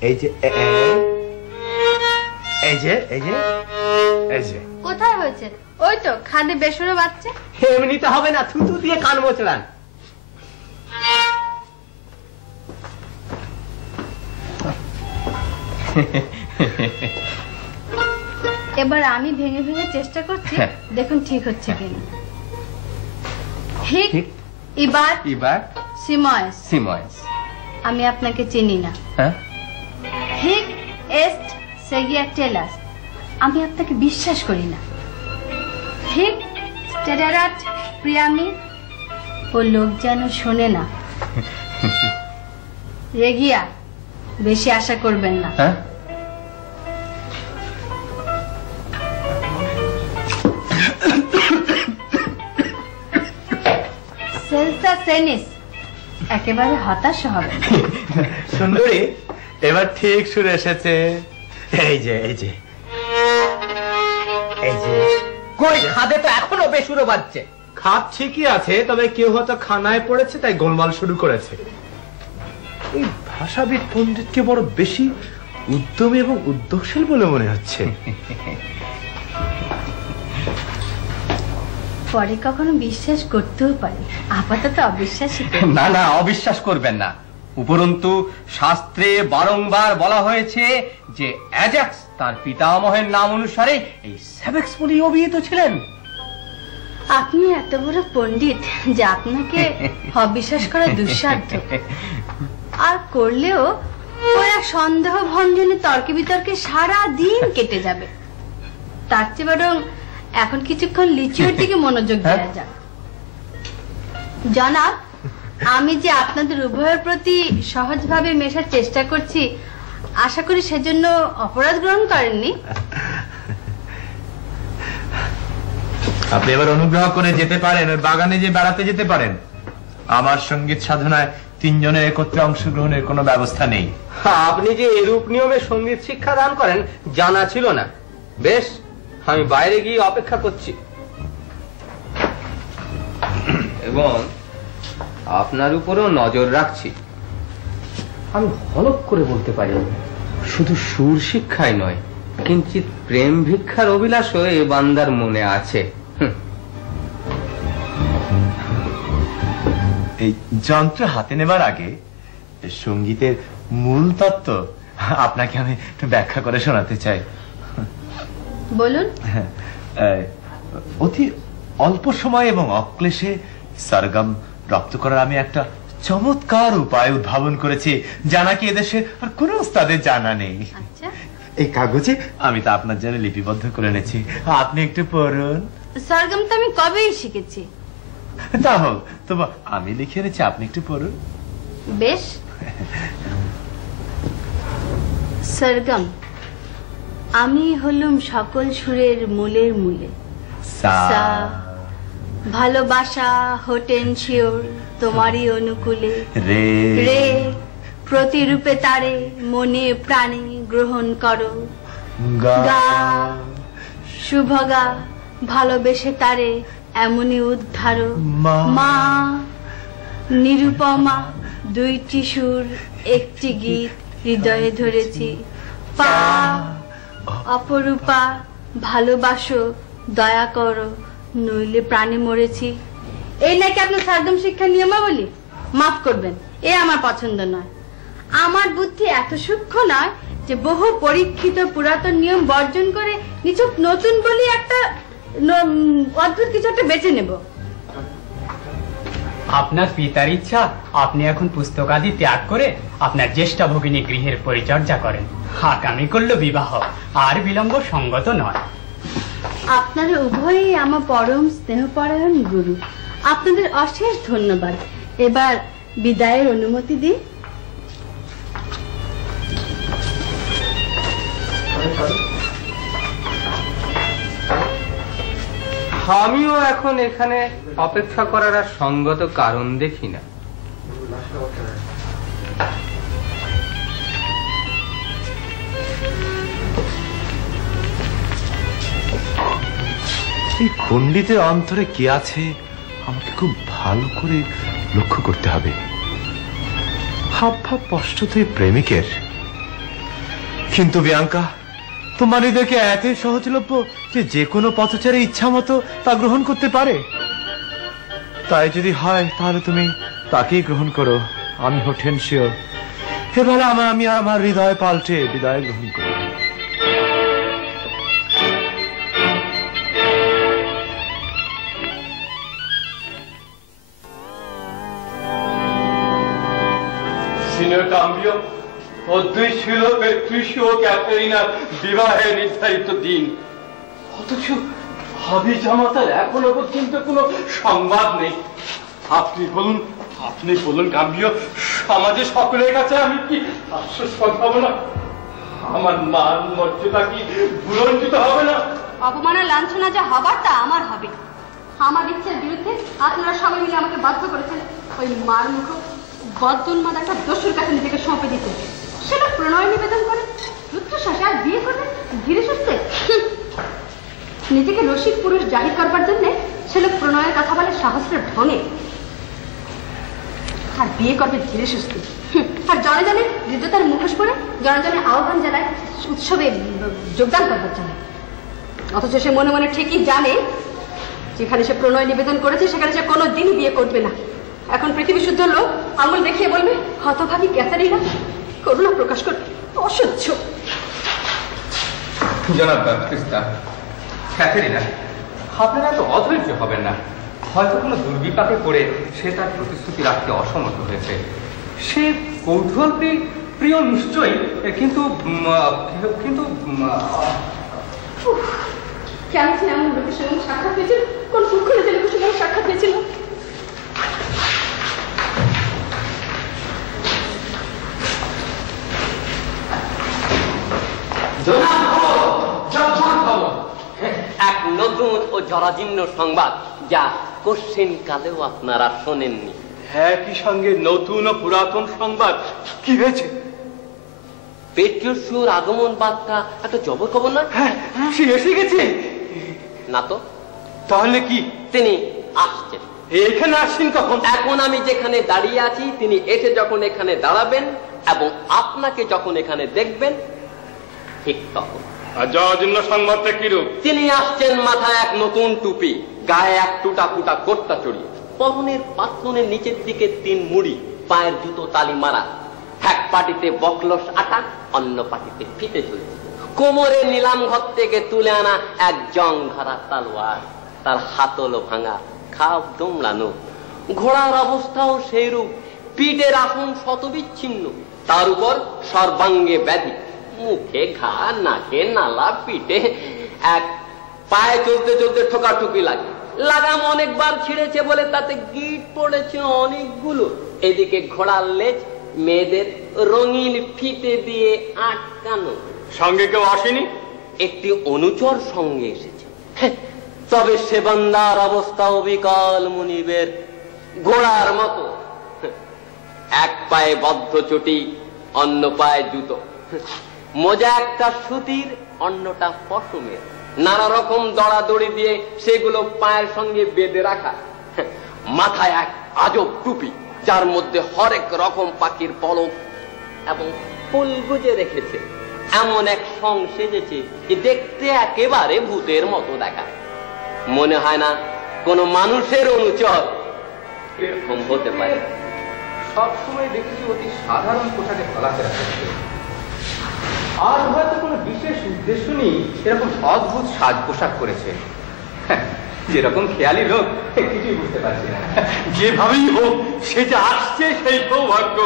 এই যে এই যে এই যে এই যে। কোথায় হয়েছে? ওই তো খাদে বেসরে বাচ্চা। এমনিতে হবে না, থুতু দিয়ে কান মোচড়ান। এবার আমি ভেঙে ভেঙে চেষ্টা করছি, দেখুন ঠিক হচ্ছে কিনা। হিক ইবাট সিময়স। সিময়স আমি আপনাকে চিনি না। হিক এস্ট সেগিয়া টেলাস আমি আপনাকে বিশ্বাস করি না। হিক স্টেটারাট প্রিয়ামি ও লোক যেন শোনে না। রেগিয়া বেশি আশা করবেন না। সেলসা সেনিস একেবারে হতাশ হবে। সুন্দরী, এবার ঠিক সুর এসেছে। এই যে এই যে এই যে। কই, খাদে তো এখনো বেসুরো বাজছে। খাপ ঠিকই আছে, তবে কেউ হয়তো খানায় পড়েছে তাই গোলমাল শুরু করেছে। এই ভাষাবিদ পণ্ডিতকে বড় বেশি উদ্যমী এবং উদ্যোগশীল বলে মনে হচ্ছে। পরে কখনো বিশ্বাস করতেও পারে, আপাতত অবিশ্বাসী। না না, অবিশ্বাস করবেন না। উপরন্তু শাস্ত্রে বারংবার বলা হয়েছে যে অ্যাজাক্স তার পিতামহের নাম অনুসারে এই সেবেক্স বলেই অভিহিত ছিলেন। আপনি এত বড় পণ্ডিত যে আপনাকে অবিশ্বাস করা দুঃসাধ্য। আর করলেও ওরা সন্দেহ ভঞ্জনে তর্কে বিতর্কে সারা দিন কেটে যাবে। তার চেয়ে বরং এখন কিছুক্ষণ লিচুর দিকে মনোযোগ দেওয়া যাক। জনাব, আমি যে আপনাদের উভয়ের প্রতি সহজভাবে মেশার চেষ্টা করছি, আশা করি সেজন্য অপরাধ গ্রহণ করেননি। আপনি এবার অনুগ্রহ করে যেতে পারেন, ওই বাগানে যে বেড়াতে যেতে পারেন। আমার সঙ্গীত সাধনায় 3 জনের একত্রে অংশগ্রহণের কোনো ব্যবস্থা নেই। আপনি যে এরূপ নিয়মে সঙ্গীত শিক্ষা দান করেন জানা ছিল না। বেশ, আমি বাইরে গিয়ে অপেক্ষা করছি এবং আপনার উপরও নজর রাখছি। আমি হলফ করে বলতে পারি, শুধু সুর শিক্ষাই নয়, কিঞ্চিত প্রেম ভিক্ষার অভিলাষও এ বান্দার মনে আছে। এই যন্ত্র হাতে নেবার আগে সঙ্গীতের মূল তত্ত্ব আপনাকে আমি একটু ব্যাখ্যা করে শোনাতে চাই। বলুন। অতি অল্প সময় এবং অক্লেশে সরগম রপ্ত করার আমি একটা চমৎকার উপায় উদ্ভাবন করেছি, যা নাকি এদেশে আর কোনো ওস্তাদের জানা নেই। এই কাগজে আমি তা আপনার জন্য লিপিবদ্ধ করে এনেছি, আপনি একটু পড়ুন। সরগম তো আমি কবেই শিখেছি। তা হোক, তবু আমি লিখে এনেছি, আপনি একটু পড়ুন। বেশ। সরগম, আমি হলুম সকল সুরের মূলের মূলে। সা, ভালোবাসা হোটেন শিওর তোমারই অনুকূলে। রে, রে, প্রতিরূপে তারে মনে প্রাণে গ্রহণ করো। গা, শুভগা, ভালোবেসে তারে এমনই উদ্ধার। মা, নিরুপমা, 2টি সুর 1টি গীত হৃদয়ে ধরেছি। পা, অপরূপা, ভালোবাসো দয়া করো নইলে প্রাণে মরেছি। এই নাকি আপনার সরগম শিক্ষা নিয়মাবলী? মাফ করবেন, এ আমার পছন্দ নয়। আমার বুদ্ধি এত সূক্ষ্ম নয় যে বহু পরীক্ষিত পুরাতন নিয়ম বর্জন করে নিছক নতুন বলি একটা অদ্ভুত কিছু একটা বেছে নেব। আপনার পিতার ইচ্ছা আপনি এখন পুস্তকাদি ত্যাগ করে আপনার জ্যেষ্ঠা ভগিনী গৃহের পরিচর্যা করেন। আগামী করল বিবাহ, আর বিলম্ব সঙ্গত নয়। আপনারা উভয়ই আমার পরম স্নেহপরায়ণ গুরু, আপনাদের অশেষ ধন্যবাদ। এবার বিদায়ের অনুমতি দিন। আমিও এখন এখানে অপেক্ষা করার আর সঙ্গত কারণ দেখি না। এই পণ্ডিতের অন্তরে কি আছে আমাকে খুব ভালো করে লক্ষ্য করতে হবে। হাব ভাব স্পষ্টতই প্রেমিকের, কিন্তু বিয়াঙ্কা তোমার হৃদয়কে এতই সহজলভ্য যে কোনো পথচারী ইচ্ছা মতো তা গ্রহণ করতে পারে। তাই যদি হয় তাহলে তুমি তাকেই গ্রহণ করো, আমি হোটেন শিওর। এবার আমি আমার হৃদয় পাল্টে বিদায় গ্রহণ করো। ছিল পেট্রিসিও ও ক্যাটারিনার বিবাহের নির্ধারিত দিন, অথচ ভাবি জামাতার এখনো পর্যন্ত কোনো সংবাদ নেই। আপনি বলুন কাম্বিয়, সমাজে সকলের কাছে আমি কি আশ্বস্ত হব না? আমার মান মর্যাদা কি ভুলঞ্চিত হবে না? অপমানের লাঞ্ছনা যা হবার তা আমার হবে। আমার ইচ্ছার বিরুদ্ধে আপনারা সবাই মিলে আমাকে বাধ্য করেছেন ওই মার মুখ বদুন্মাদ একটা দস্যুর কাছে নিজেকে সঁপে দিতে। সেটা প্রণয় নিবেদন করে রুদ্রশ্বাসে আর বিয়ে করবে ধীরে সুস্থে। নিজেকে রসিক পুরুষ জাহির করবার জন্য সে লোক প্রণয়ের কথা বলে সহস্রের ঢঙে, আর বিয়ে করবে ধীরে সুস্থে। আর জনে জনে হৃদ্যতার মুখোশ পরে জনে জনে আহ্বান জানায় উৎসবে যোগদান করবার জন্য। অথচ সে মনে মনে ঠিকই জানে যেখানে সে প্রণয় নিবেদন করেছে সেখানে সে কোনো দিনই বিয়ে করবে না। এখন পৃথিবী শুদ্ধ লোক আঙুল দেখিয়ে বলবে হতভাগী ক্যাথারিনা করুণা প্রকাশ করবে। অসহ্য। জনাব বাপ্তিস্তা, ক্যাথারিনা, আপনারা তো অধৈর্য হবেন না। হয়তো কোনো দুর্বিপাকে পড়ে সে তার প্রতিশ্রুতি রাখতে অসমর্থ হয়েছে। সে কৌতূহল প্রিয় নিশ্চয়ই, কিন্তু কিন্তু কেন এমন লোকের সঙ্গে সাক্ষাৎ হয়েছিল? কোন সূক্ষ্ম লোকের সঙ্গে সাক্ষাৎ হয়েছিল? এক নতুন ও জরাজীর্ণ সংবাদ, যা কোশ্চেন কালেও আপনারা শোনেননি। একই সঙ্গে নতুন ও পুরাতন সংবাদ। কি হয়েছে? পেট্রিয়াসুর আগমন বার্তা একটা জবর খবর না? সে এসে গেছে না তো? তাহলে কি তিনি আসছেন? এখানে আসছেন কখন? এখন আমি যেখানে দাঁড়িয়ে আছি তিনি এসে যখন এখানে দাঁড়াবেন এবং আপনাকে যখন এখানে দেখবেন ঠিক তখন। আর জরাজীর্ণ সংবাদটা কিরূপ? তিনি আসছেন মাথায় এক নতুন টুপি, গায়ে এক টুটা ফুটা কোটটা চড়িয়ে, পরনের পাথনের নিচের দিকে 3 মুড়ি, পায়ের জুতো তালি মারা, এক পাটিতে বকলস আটা, অন্য পাটিতে ফিতে চলছে, কোমরে নিলাম ঘর থেকে তুলে আনা এক জং ধরা তালোয়ার, তার হাতলো ভাঙা, খাপ দমড়ানো, ঘোড়ার অবস্থাও সেইরূপ, পিঠের আসন শতবিচ্ছিন্ন, তার উপর সর্বাঙ্গে ব্যাধি, মুখে ঘা, নাকে নালা, পিঠে এক, পায়ে চলতে চলতে ঠোকাঠুকি লাগে, লাগাম অনেকবার ছিঁড়েছে বলে তাতে গিট পড়েছে অনেকগুলো, এদিকে ঘোড়ার লেজ মেয়েদের রঙিন ফিতে দিয়ে আটকানো। সঙ্গে কেউ আসেনি? একটি অনুচর সঙ্গে এসেছে, তবে সে বান্দার অবস্থা অবিকল মুনিবের ঘোড়ার মতো, এক পায়ে বদ্ধ চটি, অন্য পায়ে জুতো, মোজা একটা সুতির, অন্যটা পশমের, নানা রকম দড়াদড়ি দিয়ে সেগুলো পায়ের সঙ্গে বেঁধে রাখা, মাথায় এক আজব টুপি যার মধ্যে হরেক রকম পাখির পলক এবং ফুল গুজে রেখেছে, এমন এক সং সেজেছে যে দেখতে একেবারে ভূতের মতো দেখায়, মনে হয় না কোনো মানুষের অনুচর এরকম হতে পারে। সবসময় দেখেছি অতি সাধারণ পোশাকে চলাফেরা করছে, আর হয়তো কোনো বিশেষ উদ্দেশ্য নেই এরকম অদ্ভুত সাজ পোশাক করেছে। যেরকম খেয়ালি লোক কিছুই বুঝতে পারছি না। যেভাবেই হোক সে যে আসছে সেই সৌভাগ্য।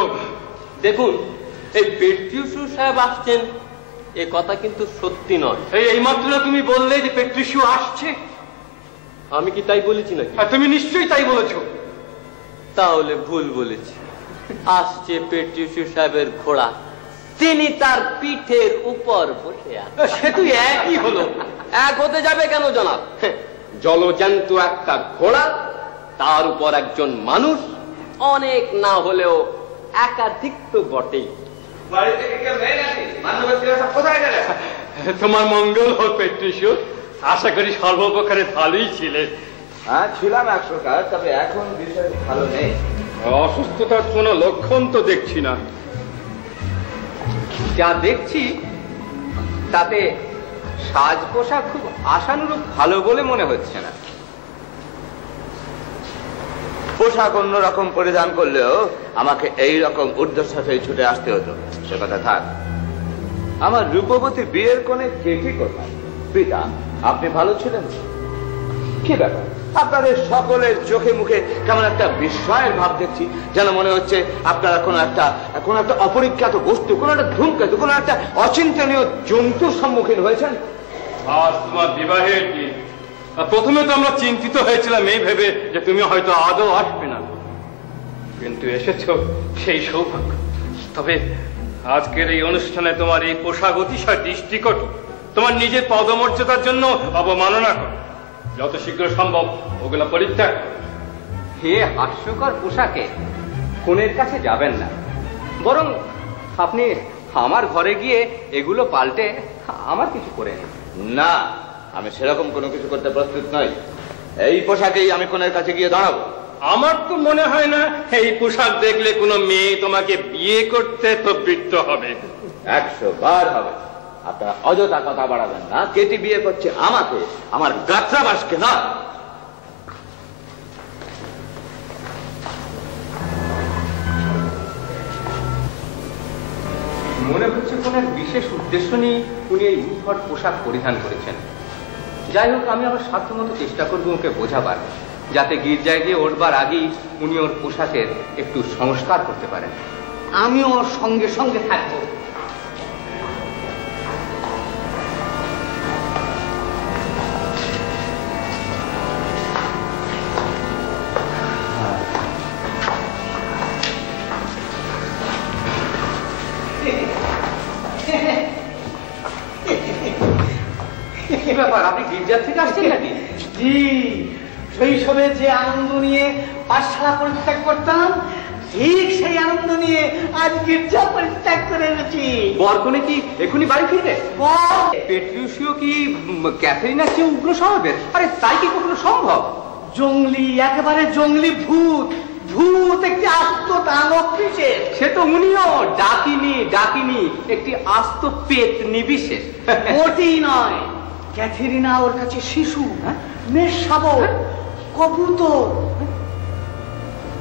দেখুন, এই পেট্রিয়াসু সাহেব আসছেন এ কথা কিন্তু সত্যি নয়। এইমাত্র তুমি বললে যে পেট্রিয়াসু আসছে। আমি কি তাই বলেছি নাকি? তুমি নিশ্চয়ই তাই বলেছো। তাহলে ভুল বলেছি। আসছে পেট্রিয়াসু সাহেবের ঘোড়া, তিনি তার পিঠের উপর বসে আছেন। সে তো একই হলো। এক হতে যাবে কেন জনাব? জলজ্যান্ত একটা ঘোড়া, তার উপর একজন মানুষ, অনেক না হলেও একাধিক তো বটেই। তোমার মঙ্গল হোক পেট্রিয়াসু, আশা করি সর্বপ্রকারে ভালোই ছিলে। হ্যাঁ, ছিলাম এক প্রকার, তবে এখন বিষয় ভালো নেই। অসুস্থতার কোনো লক্ষণ তো দেখছি না। যা দেখছি তাতে সাজ পোশাক খুব আশানুরূপ ভালো বলে মনে হচ্ছে না। পোশাক অন্যরকম পরিধান করলেও আমাকে এই রকম ঊর্ধ্বশ্বাসে ছুটে আসতে হতো, সে কথা থাক। আমার রূপবতী বিয়ের কোণে কেটি কোথায়? পিতা, আপনি ভালো ছিলেন? কি ব্যাপার, আপনাদের সকলের চোখে মুখে কেমন একটা বিস্ময়ের ভাব দেখছি, যেন মনে হচ্ছে আপনারা কোনো একটা অপরিজ্ঞাত বস্তু, কোনো একটা ধূমকেতু, কোনো একটা অচিন্তনীয় জন্তুর সম্মুখীন হয়েছেন। আজ তোমার বিবাহের দিন। প্রথমে তো আমরা চিন্তিত হয়েছিলাম এই ভেবে যে তুমি হয়তো আদৌ আসবে না, কিন্তু এসেছ, সেই সৌভাগ্য। তবে আজকের এই অনুষ্ঠানে তোমার এই পোশাক অতিশয় দৃষ্টিকটু, তোমার নিজের পদমর্যাদার জন্য অবমাননা কর। যত শীঘ্র সম্ভব ওগুলো পরিত্যাগ। হে হাস্যকর পোশাকে কনের কাছে যাবেন না, বরং আপনি আমার ঘরে গিয়ে এগুলো পাল্টে আমার কিছু করে নিন। না, আমি সেরকম কোনো কিছু করতে প্রস্তুত নই। এই পোশাকেই আমি কোনের কাছে গিয়ে দাঁড়াবো। আমার তো মনে হয় না এই পোশাক দেখলে কোনো মেয়ে তোমাকে বিয়ে করতে প্রবৃত্ত হবে। 100 বার হবে। আপনারা অযথা কথা বাড়াবেন না। কেটি বিয়ে করছে আমাকে, আমার গাত্রাবাসকে না। কোন এক বিশেষ উদ্দেশ্য নিয়ে উনি এই উদ্ভট পোশাক পরিধান করেছেন। যাই হোক, আমি আমার সাধ্যমতো চেষ্টা করবো ওকে বোঝাবার, যাতে গির্জায় গিয়ে উঠবার আগেই উনি ওর পোশাকের একটু সংস্কার করতে পারেন। আমিও ওর সঙ্গে সঙ্গে থাকবো। কি ব্যাপার, আপনি গির্জার থেকে আসছেন নাকি? জি, শৈশবে যে আনন্দ নিয়ে পাঠশালা পরিত্যাগ করতাম, ঠিক সেই আনন্দ নিয়ে আজ গির্জা পরিত্যাগ করে এনেছি। বরকনে কি এখনই বাড়ি ফিরবে? পেট্রিউসিও কি ক্যাথেরিনা চেয়ে উগ্র স্বভাবের? আরে তাই কি কখনো সম্ভব? জঙ্গলি, একেবারে জঙ্গলি ভূত। ভূত একটি আস্ত দানব বিশেষ। সে তো উনিও ডাকিনি একটি আস্ত পেতনি বিশেষ। মোটেই নয়, ক্যাথেরিনা ওর কাছে শিশু, মেষশাবক, কবুতর।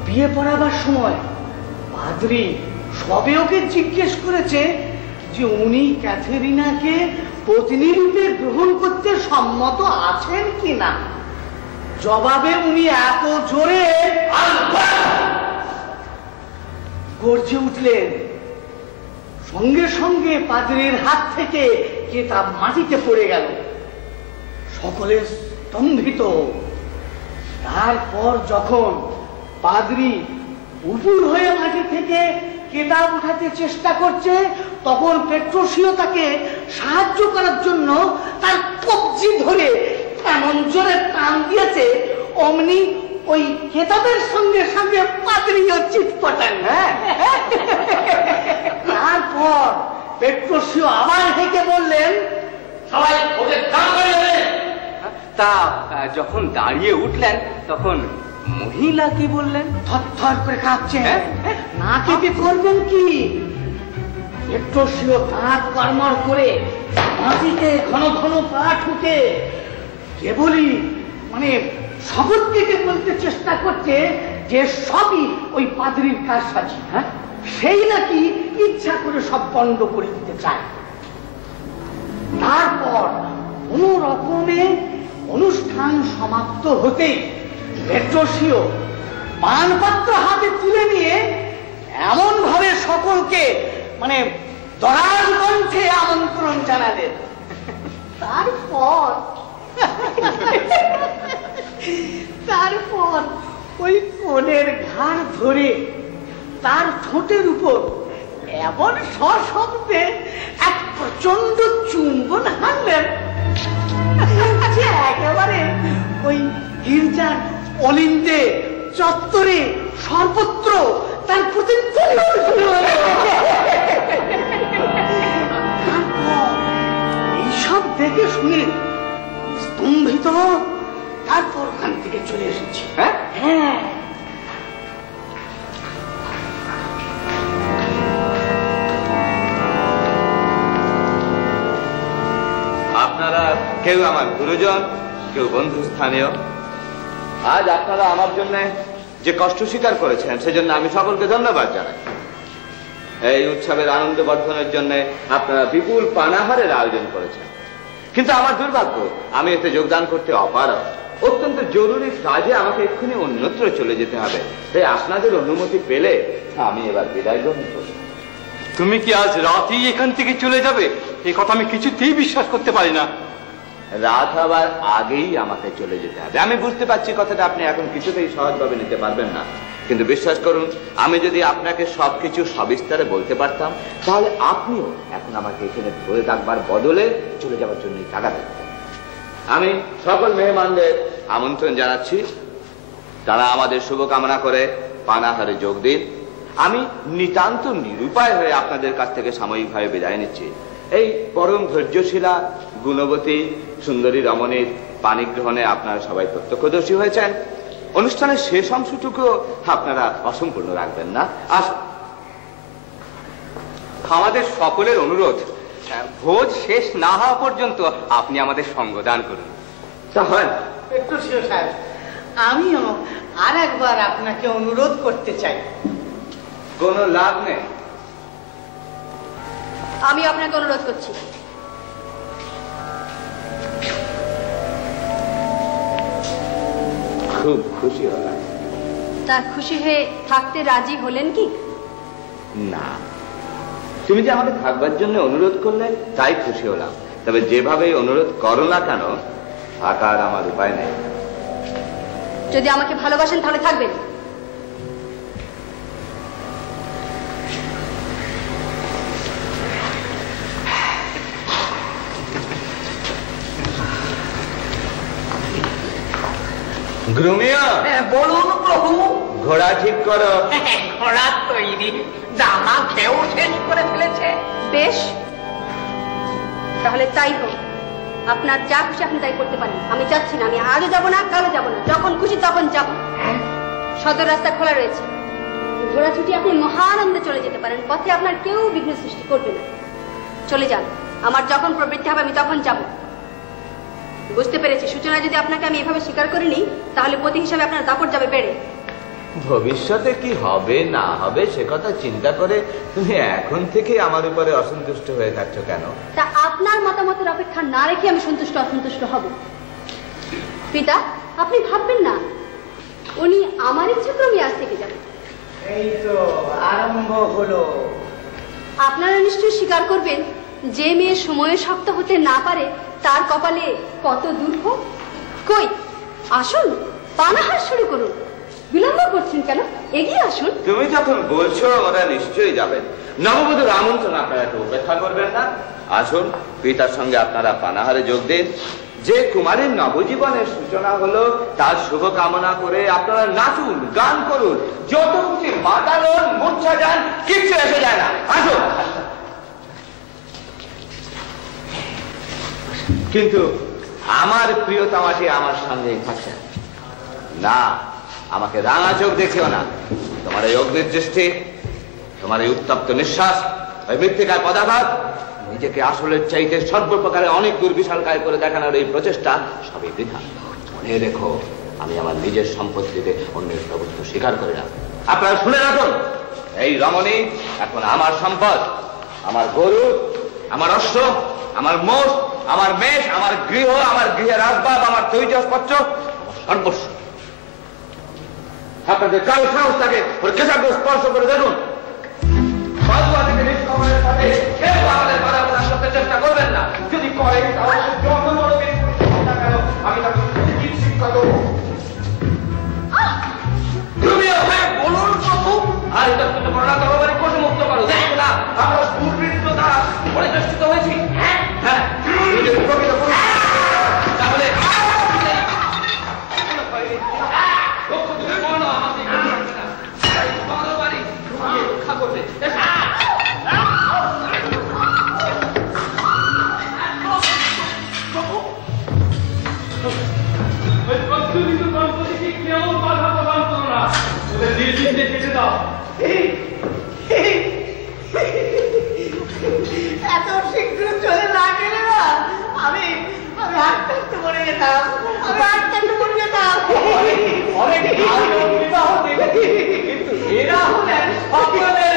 বিয়ে পড়াবার সময় পাদ্রী সবে ওকে জিজ্ঞেস করেছে যে উনি ক্যাথেরিনাকে পত্নী রূপে গ্রহণ করতে সম্মত আছেন কিনা। জবাবে উনি এত জোরে গর্জে উঠলেন, সঙ্গে সঙ্গে পাদ্রীর হাত থেকে কেতাব মাটিতে পড়ে গেল। সকলে স্তম্ভিত। তারপর যখন পাদ্রী উপুর হয়ে মাটি থেকে কেতাব উঠাতে চেষ্টা করছে, তখন পেট্রোসিও তাকে সাহায্য করার জন্য তার কবজি ধরে এমন জোরে টান দিয়েছে, অমনি ওই কেতাবের সঙ্গে সঙ্গে পাদ্রীও চিৎপটান। তারপর পেট্রোসিও আবার হেঁকে বললেন, সবাই ওকে দাঁড় করে দেবেন। তা যখন দাঁড়িয়ে উঠলেন তখন মহিলা কি বললেন? থরথর করে কাঁপছেন। না কেঁপে করবেন কি? পেট্রোসিও দাঁত কর্মর করে মাটিতে ঘন ঘন পা ঠুকে কেবলই শপথ কেটে বলতে চেষ্টা করছে যে সবই ওই পাদ্রীর কারসাজি। সেই নাকি ইচ্ছা করে সব বন্ধ করে দিতে চায়। তারপর কোন রকমে অনুষ্ঠান সমাপ্ত হতেই পেট্রোসিও পানপাত্র হাতে তুলে নিয়ে এমন ভাবে সকলকে দরাজ কণ্ঠে আমন্ত্রণ জানালেন। তারপর ওই কোণের ঘাড় ধরে তার ঠোঁটের উপর এমন সশব্দে এক প্রচন্ড চুম্বন হানলেন যে একেবারে ওই গির্জার অলিন্দে চত্বরে সর্বত্র তার প্রতিধ্বনি শুরু হয়ে গেল। এইসব দেখে শুনে স্তম্ভিত, তারপর ওখান থেকে চলে এসেছি। হ্যাঁ, আপনারা কেউ আমার গুরুজন, কেউ বন্ধু স্থানীয়, আজ আপনারা আমার জন্য যে কষ্ট স্বীকার করেছেন সেজন্য আমি সকলকে ধন্যবাদ জানাই। এই উৎসবের আনন্দ বর্ধনের জন্য আপনারা বিপুল পানাহারের আয়োজন করেছেন, কিন্তু আমার দুর্ভাগ্য আমি এতে যোগদান করতে অপারগ। অত্যন্ত জরুরি কাজে আমাকে এক্ষুনি অন্যত্র চলে যেতে হবে, তাই আপনাদের অনুমতি পেলে আমি এবার বিদায় গ্রহণ করব। তুমি কি আজ রাতেই এখান থেকে চলে যাবে? এই কথা আমি কিছুতেই বিশ্বাস করতে পারি না। রাত হবার আগেই আমাকে চলে যেতে হবে। আমি বুঝতে পারছি কথাটা আপনি এখন কিছুতেই সহজভাবে নিতে পারবেন না, কিন্তু বিশ্বাস করুন, আমি যদি আপনাকে সবকিছু সবিস্তারে বলতে পারতাম তাহলে আপনিও এখন আমাকে এখানে ধরে থাকবার বদলে চলে যাওয়ার জন্য টাকা দিতেন। আমি সকল মেহমানদের আমন্ত্রণ জানাচ্ছি, তারা আমাদের শুভকামনা করে পানাহারে যোগ দিন। আমি নিতান্ত নিরুপায় হয়ে আপনাদের কাছ থেকে সাময়িকভাবে বিদায় নিচ্ছি। এই পরম ধৈর্যশীলা, গুণবতী, সুন্দরী রমণীর পানি গ্রহণে আপনারা সবাই প্রত্যক্ষদর্শী হয়েছেন। অনুষ্ঠানের শেষ অংশটুকু আপনারা অসম্পূর্ণ রাখবেন না। আমাদের সকলের অনুরোধ, ভোজ শেষ না হওয়া পর্যন্ত আপনি আমাদের সঙ্গ দান করুন। তা হয় পেট্রোসিও সাহেব, আমিও আর একবার আপনাকে অনুরোধ করতে চাই। কোনো লাভ নেই। আমি আপনাকে অনুরোধ করছি, খুব খুশি হলাম। তা খুশি হয়ে থাকতে রাজি হলেন কি? না, তুমি যে আমাকে থাকবার জন্য অনুরোধ করলে তাই খুশি হলাম। তবে যেভাবে অনুরোধ করো না কেন, থাকার আমার উপায় নেই। যদি আমাকে ভালোবাসেন তাহলে থাকবেন। গ্রুমিয়া, বলুন প্রভু। ঘোড়া ঠিক করো। ঘোড়া তৈরি, জামা খেয়েও শেষ করে ফেলেছে। বেশ, তাহলে তাই হোক। আপনার যা খুশি আপনি তাই করতে পারেন। আমি যাচ্ছি না, আমি আজও যাবো না, কালও যাবো না, যখন খুশি তখন যাব। সদর রাস্তা খোলা রয়েছে, ঘোড়া ছুটি আপনি মহানন্দে চলে যেতে পারেন। পথে আপনার কেউ বিঘ্ন সৃষ্টি করবে না। চলে যান, আমার যখন প্রবৃত্তি হবে আমি তখন যাব। বুঝতে পেরেছি, সূচনা যদি আপনাকে আমি এভাবে স্বীকার করে নিই তাহলে পতি হিসাবে আপনার দাপট যাবে বেড়ে। ভবিষ্যতে কি হবে না হবে সে কথা চিন্তা করে তুমি এখন থেকে আমার উপরে অসন্তুষ্ট হয়ে থাকছো কেন? তা আপনার মতামতের অপেক্ষা না রেখে আমি সন্তুষ্ট অসন্তুষ্ট হব? পিতা, আপনি ভাববেন না উনি আমার ইচ্ছাক্রমে আজ থেকে যাবেন। এই তো আরম্ভ হলো। আপনারা নিশ্চয়ই স্বীকার করবেন, যে মেয়ে সময়ে শক্ত হতে না পারে তার কপালে কত দুর্ভোগ। কই আসুন, পানাহার শুরু করুন। বিলম্ব করছেন কেন? এগিয়ে আসুন। তুমি যখন বলছো ওরা নিশ্চয়ই যাবেন। নববধূর আমন্ত্রণ আপনারা একটু উপেক্ষা করবেন না। আসুন, পিতার সঙ্গে আপনারা পানাহারে যোগ দিন। যে কুমারীর নবজীবনের সূচনা হলো তার শুভকামনা করে আপনারা নাচুন, গান করুন, যত খুশি মাতালন, মূর্ছা যান, কিচ্ছু এসে যায় না। আসুন। কিন্তু আমার প্রিয়তমাটি আমার সঙ্গেই থাকছে না। আমাকে রাঙা চোখ দেখিও না। তোমার এই অগ্নিদৃষ্টি, তোমার এই উত্তপ্ত নিঃশ্বাস, ওই মৃত্তিকার পদাঘাত, নিজেকে আসলের চাইতে সর্বপ্রকারে অনেক দূর বিশালকায় করে দেখানোর এই প্রচেষ্টা সবই বৃথা। মনে রেখো, আমি আমার নিজের সম্পত্তিতে অন্যের প্রভুত্ব স্বীকার করি না। আপনারা শুনে রাখুন, এই রমণী এখন আমার সম্পদ। আমার গরু, আমার অশ্ব, আমার মোষ, আমার মেষ, আমার গৃহ, আমার গৃহের আসবাব, আমার তৈজসপত্র, আমার সর্বস্ব। আপনাদের কারো সাহস থাকে ওর কেশাগ্র স্পর্শ করে দেখুন। বাদুয়া থেকে নিষ্কামনের সাথে কেউ আমাদের বাধা প্রদান করতে চেষ্টা করবেন না। যদি করেন তাহলে যত বড় না কেন আমি তাকে উচিত শিক্ষা দেবো। বলুন প্রভু। আর এটা কিন্তু বর্ণনা তরবারি কোষ মুক্ত করো। দেখো না আমরা সুবৃত্ত দ্বারা পরিবেষ্টিত হয়েছি। হ্যাঁ, নিজের প্রকৃত তাহলে রক্ষা করবে। এত শীঘ্র চলে না গেলে না আমি আস্তে আস্তে মরে যেতাম। আমি আস্তে আস্তে মরে যেতাম। অনেক বিবাহ দেখেছি, কিন্তু এরা হলেন সকলে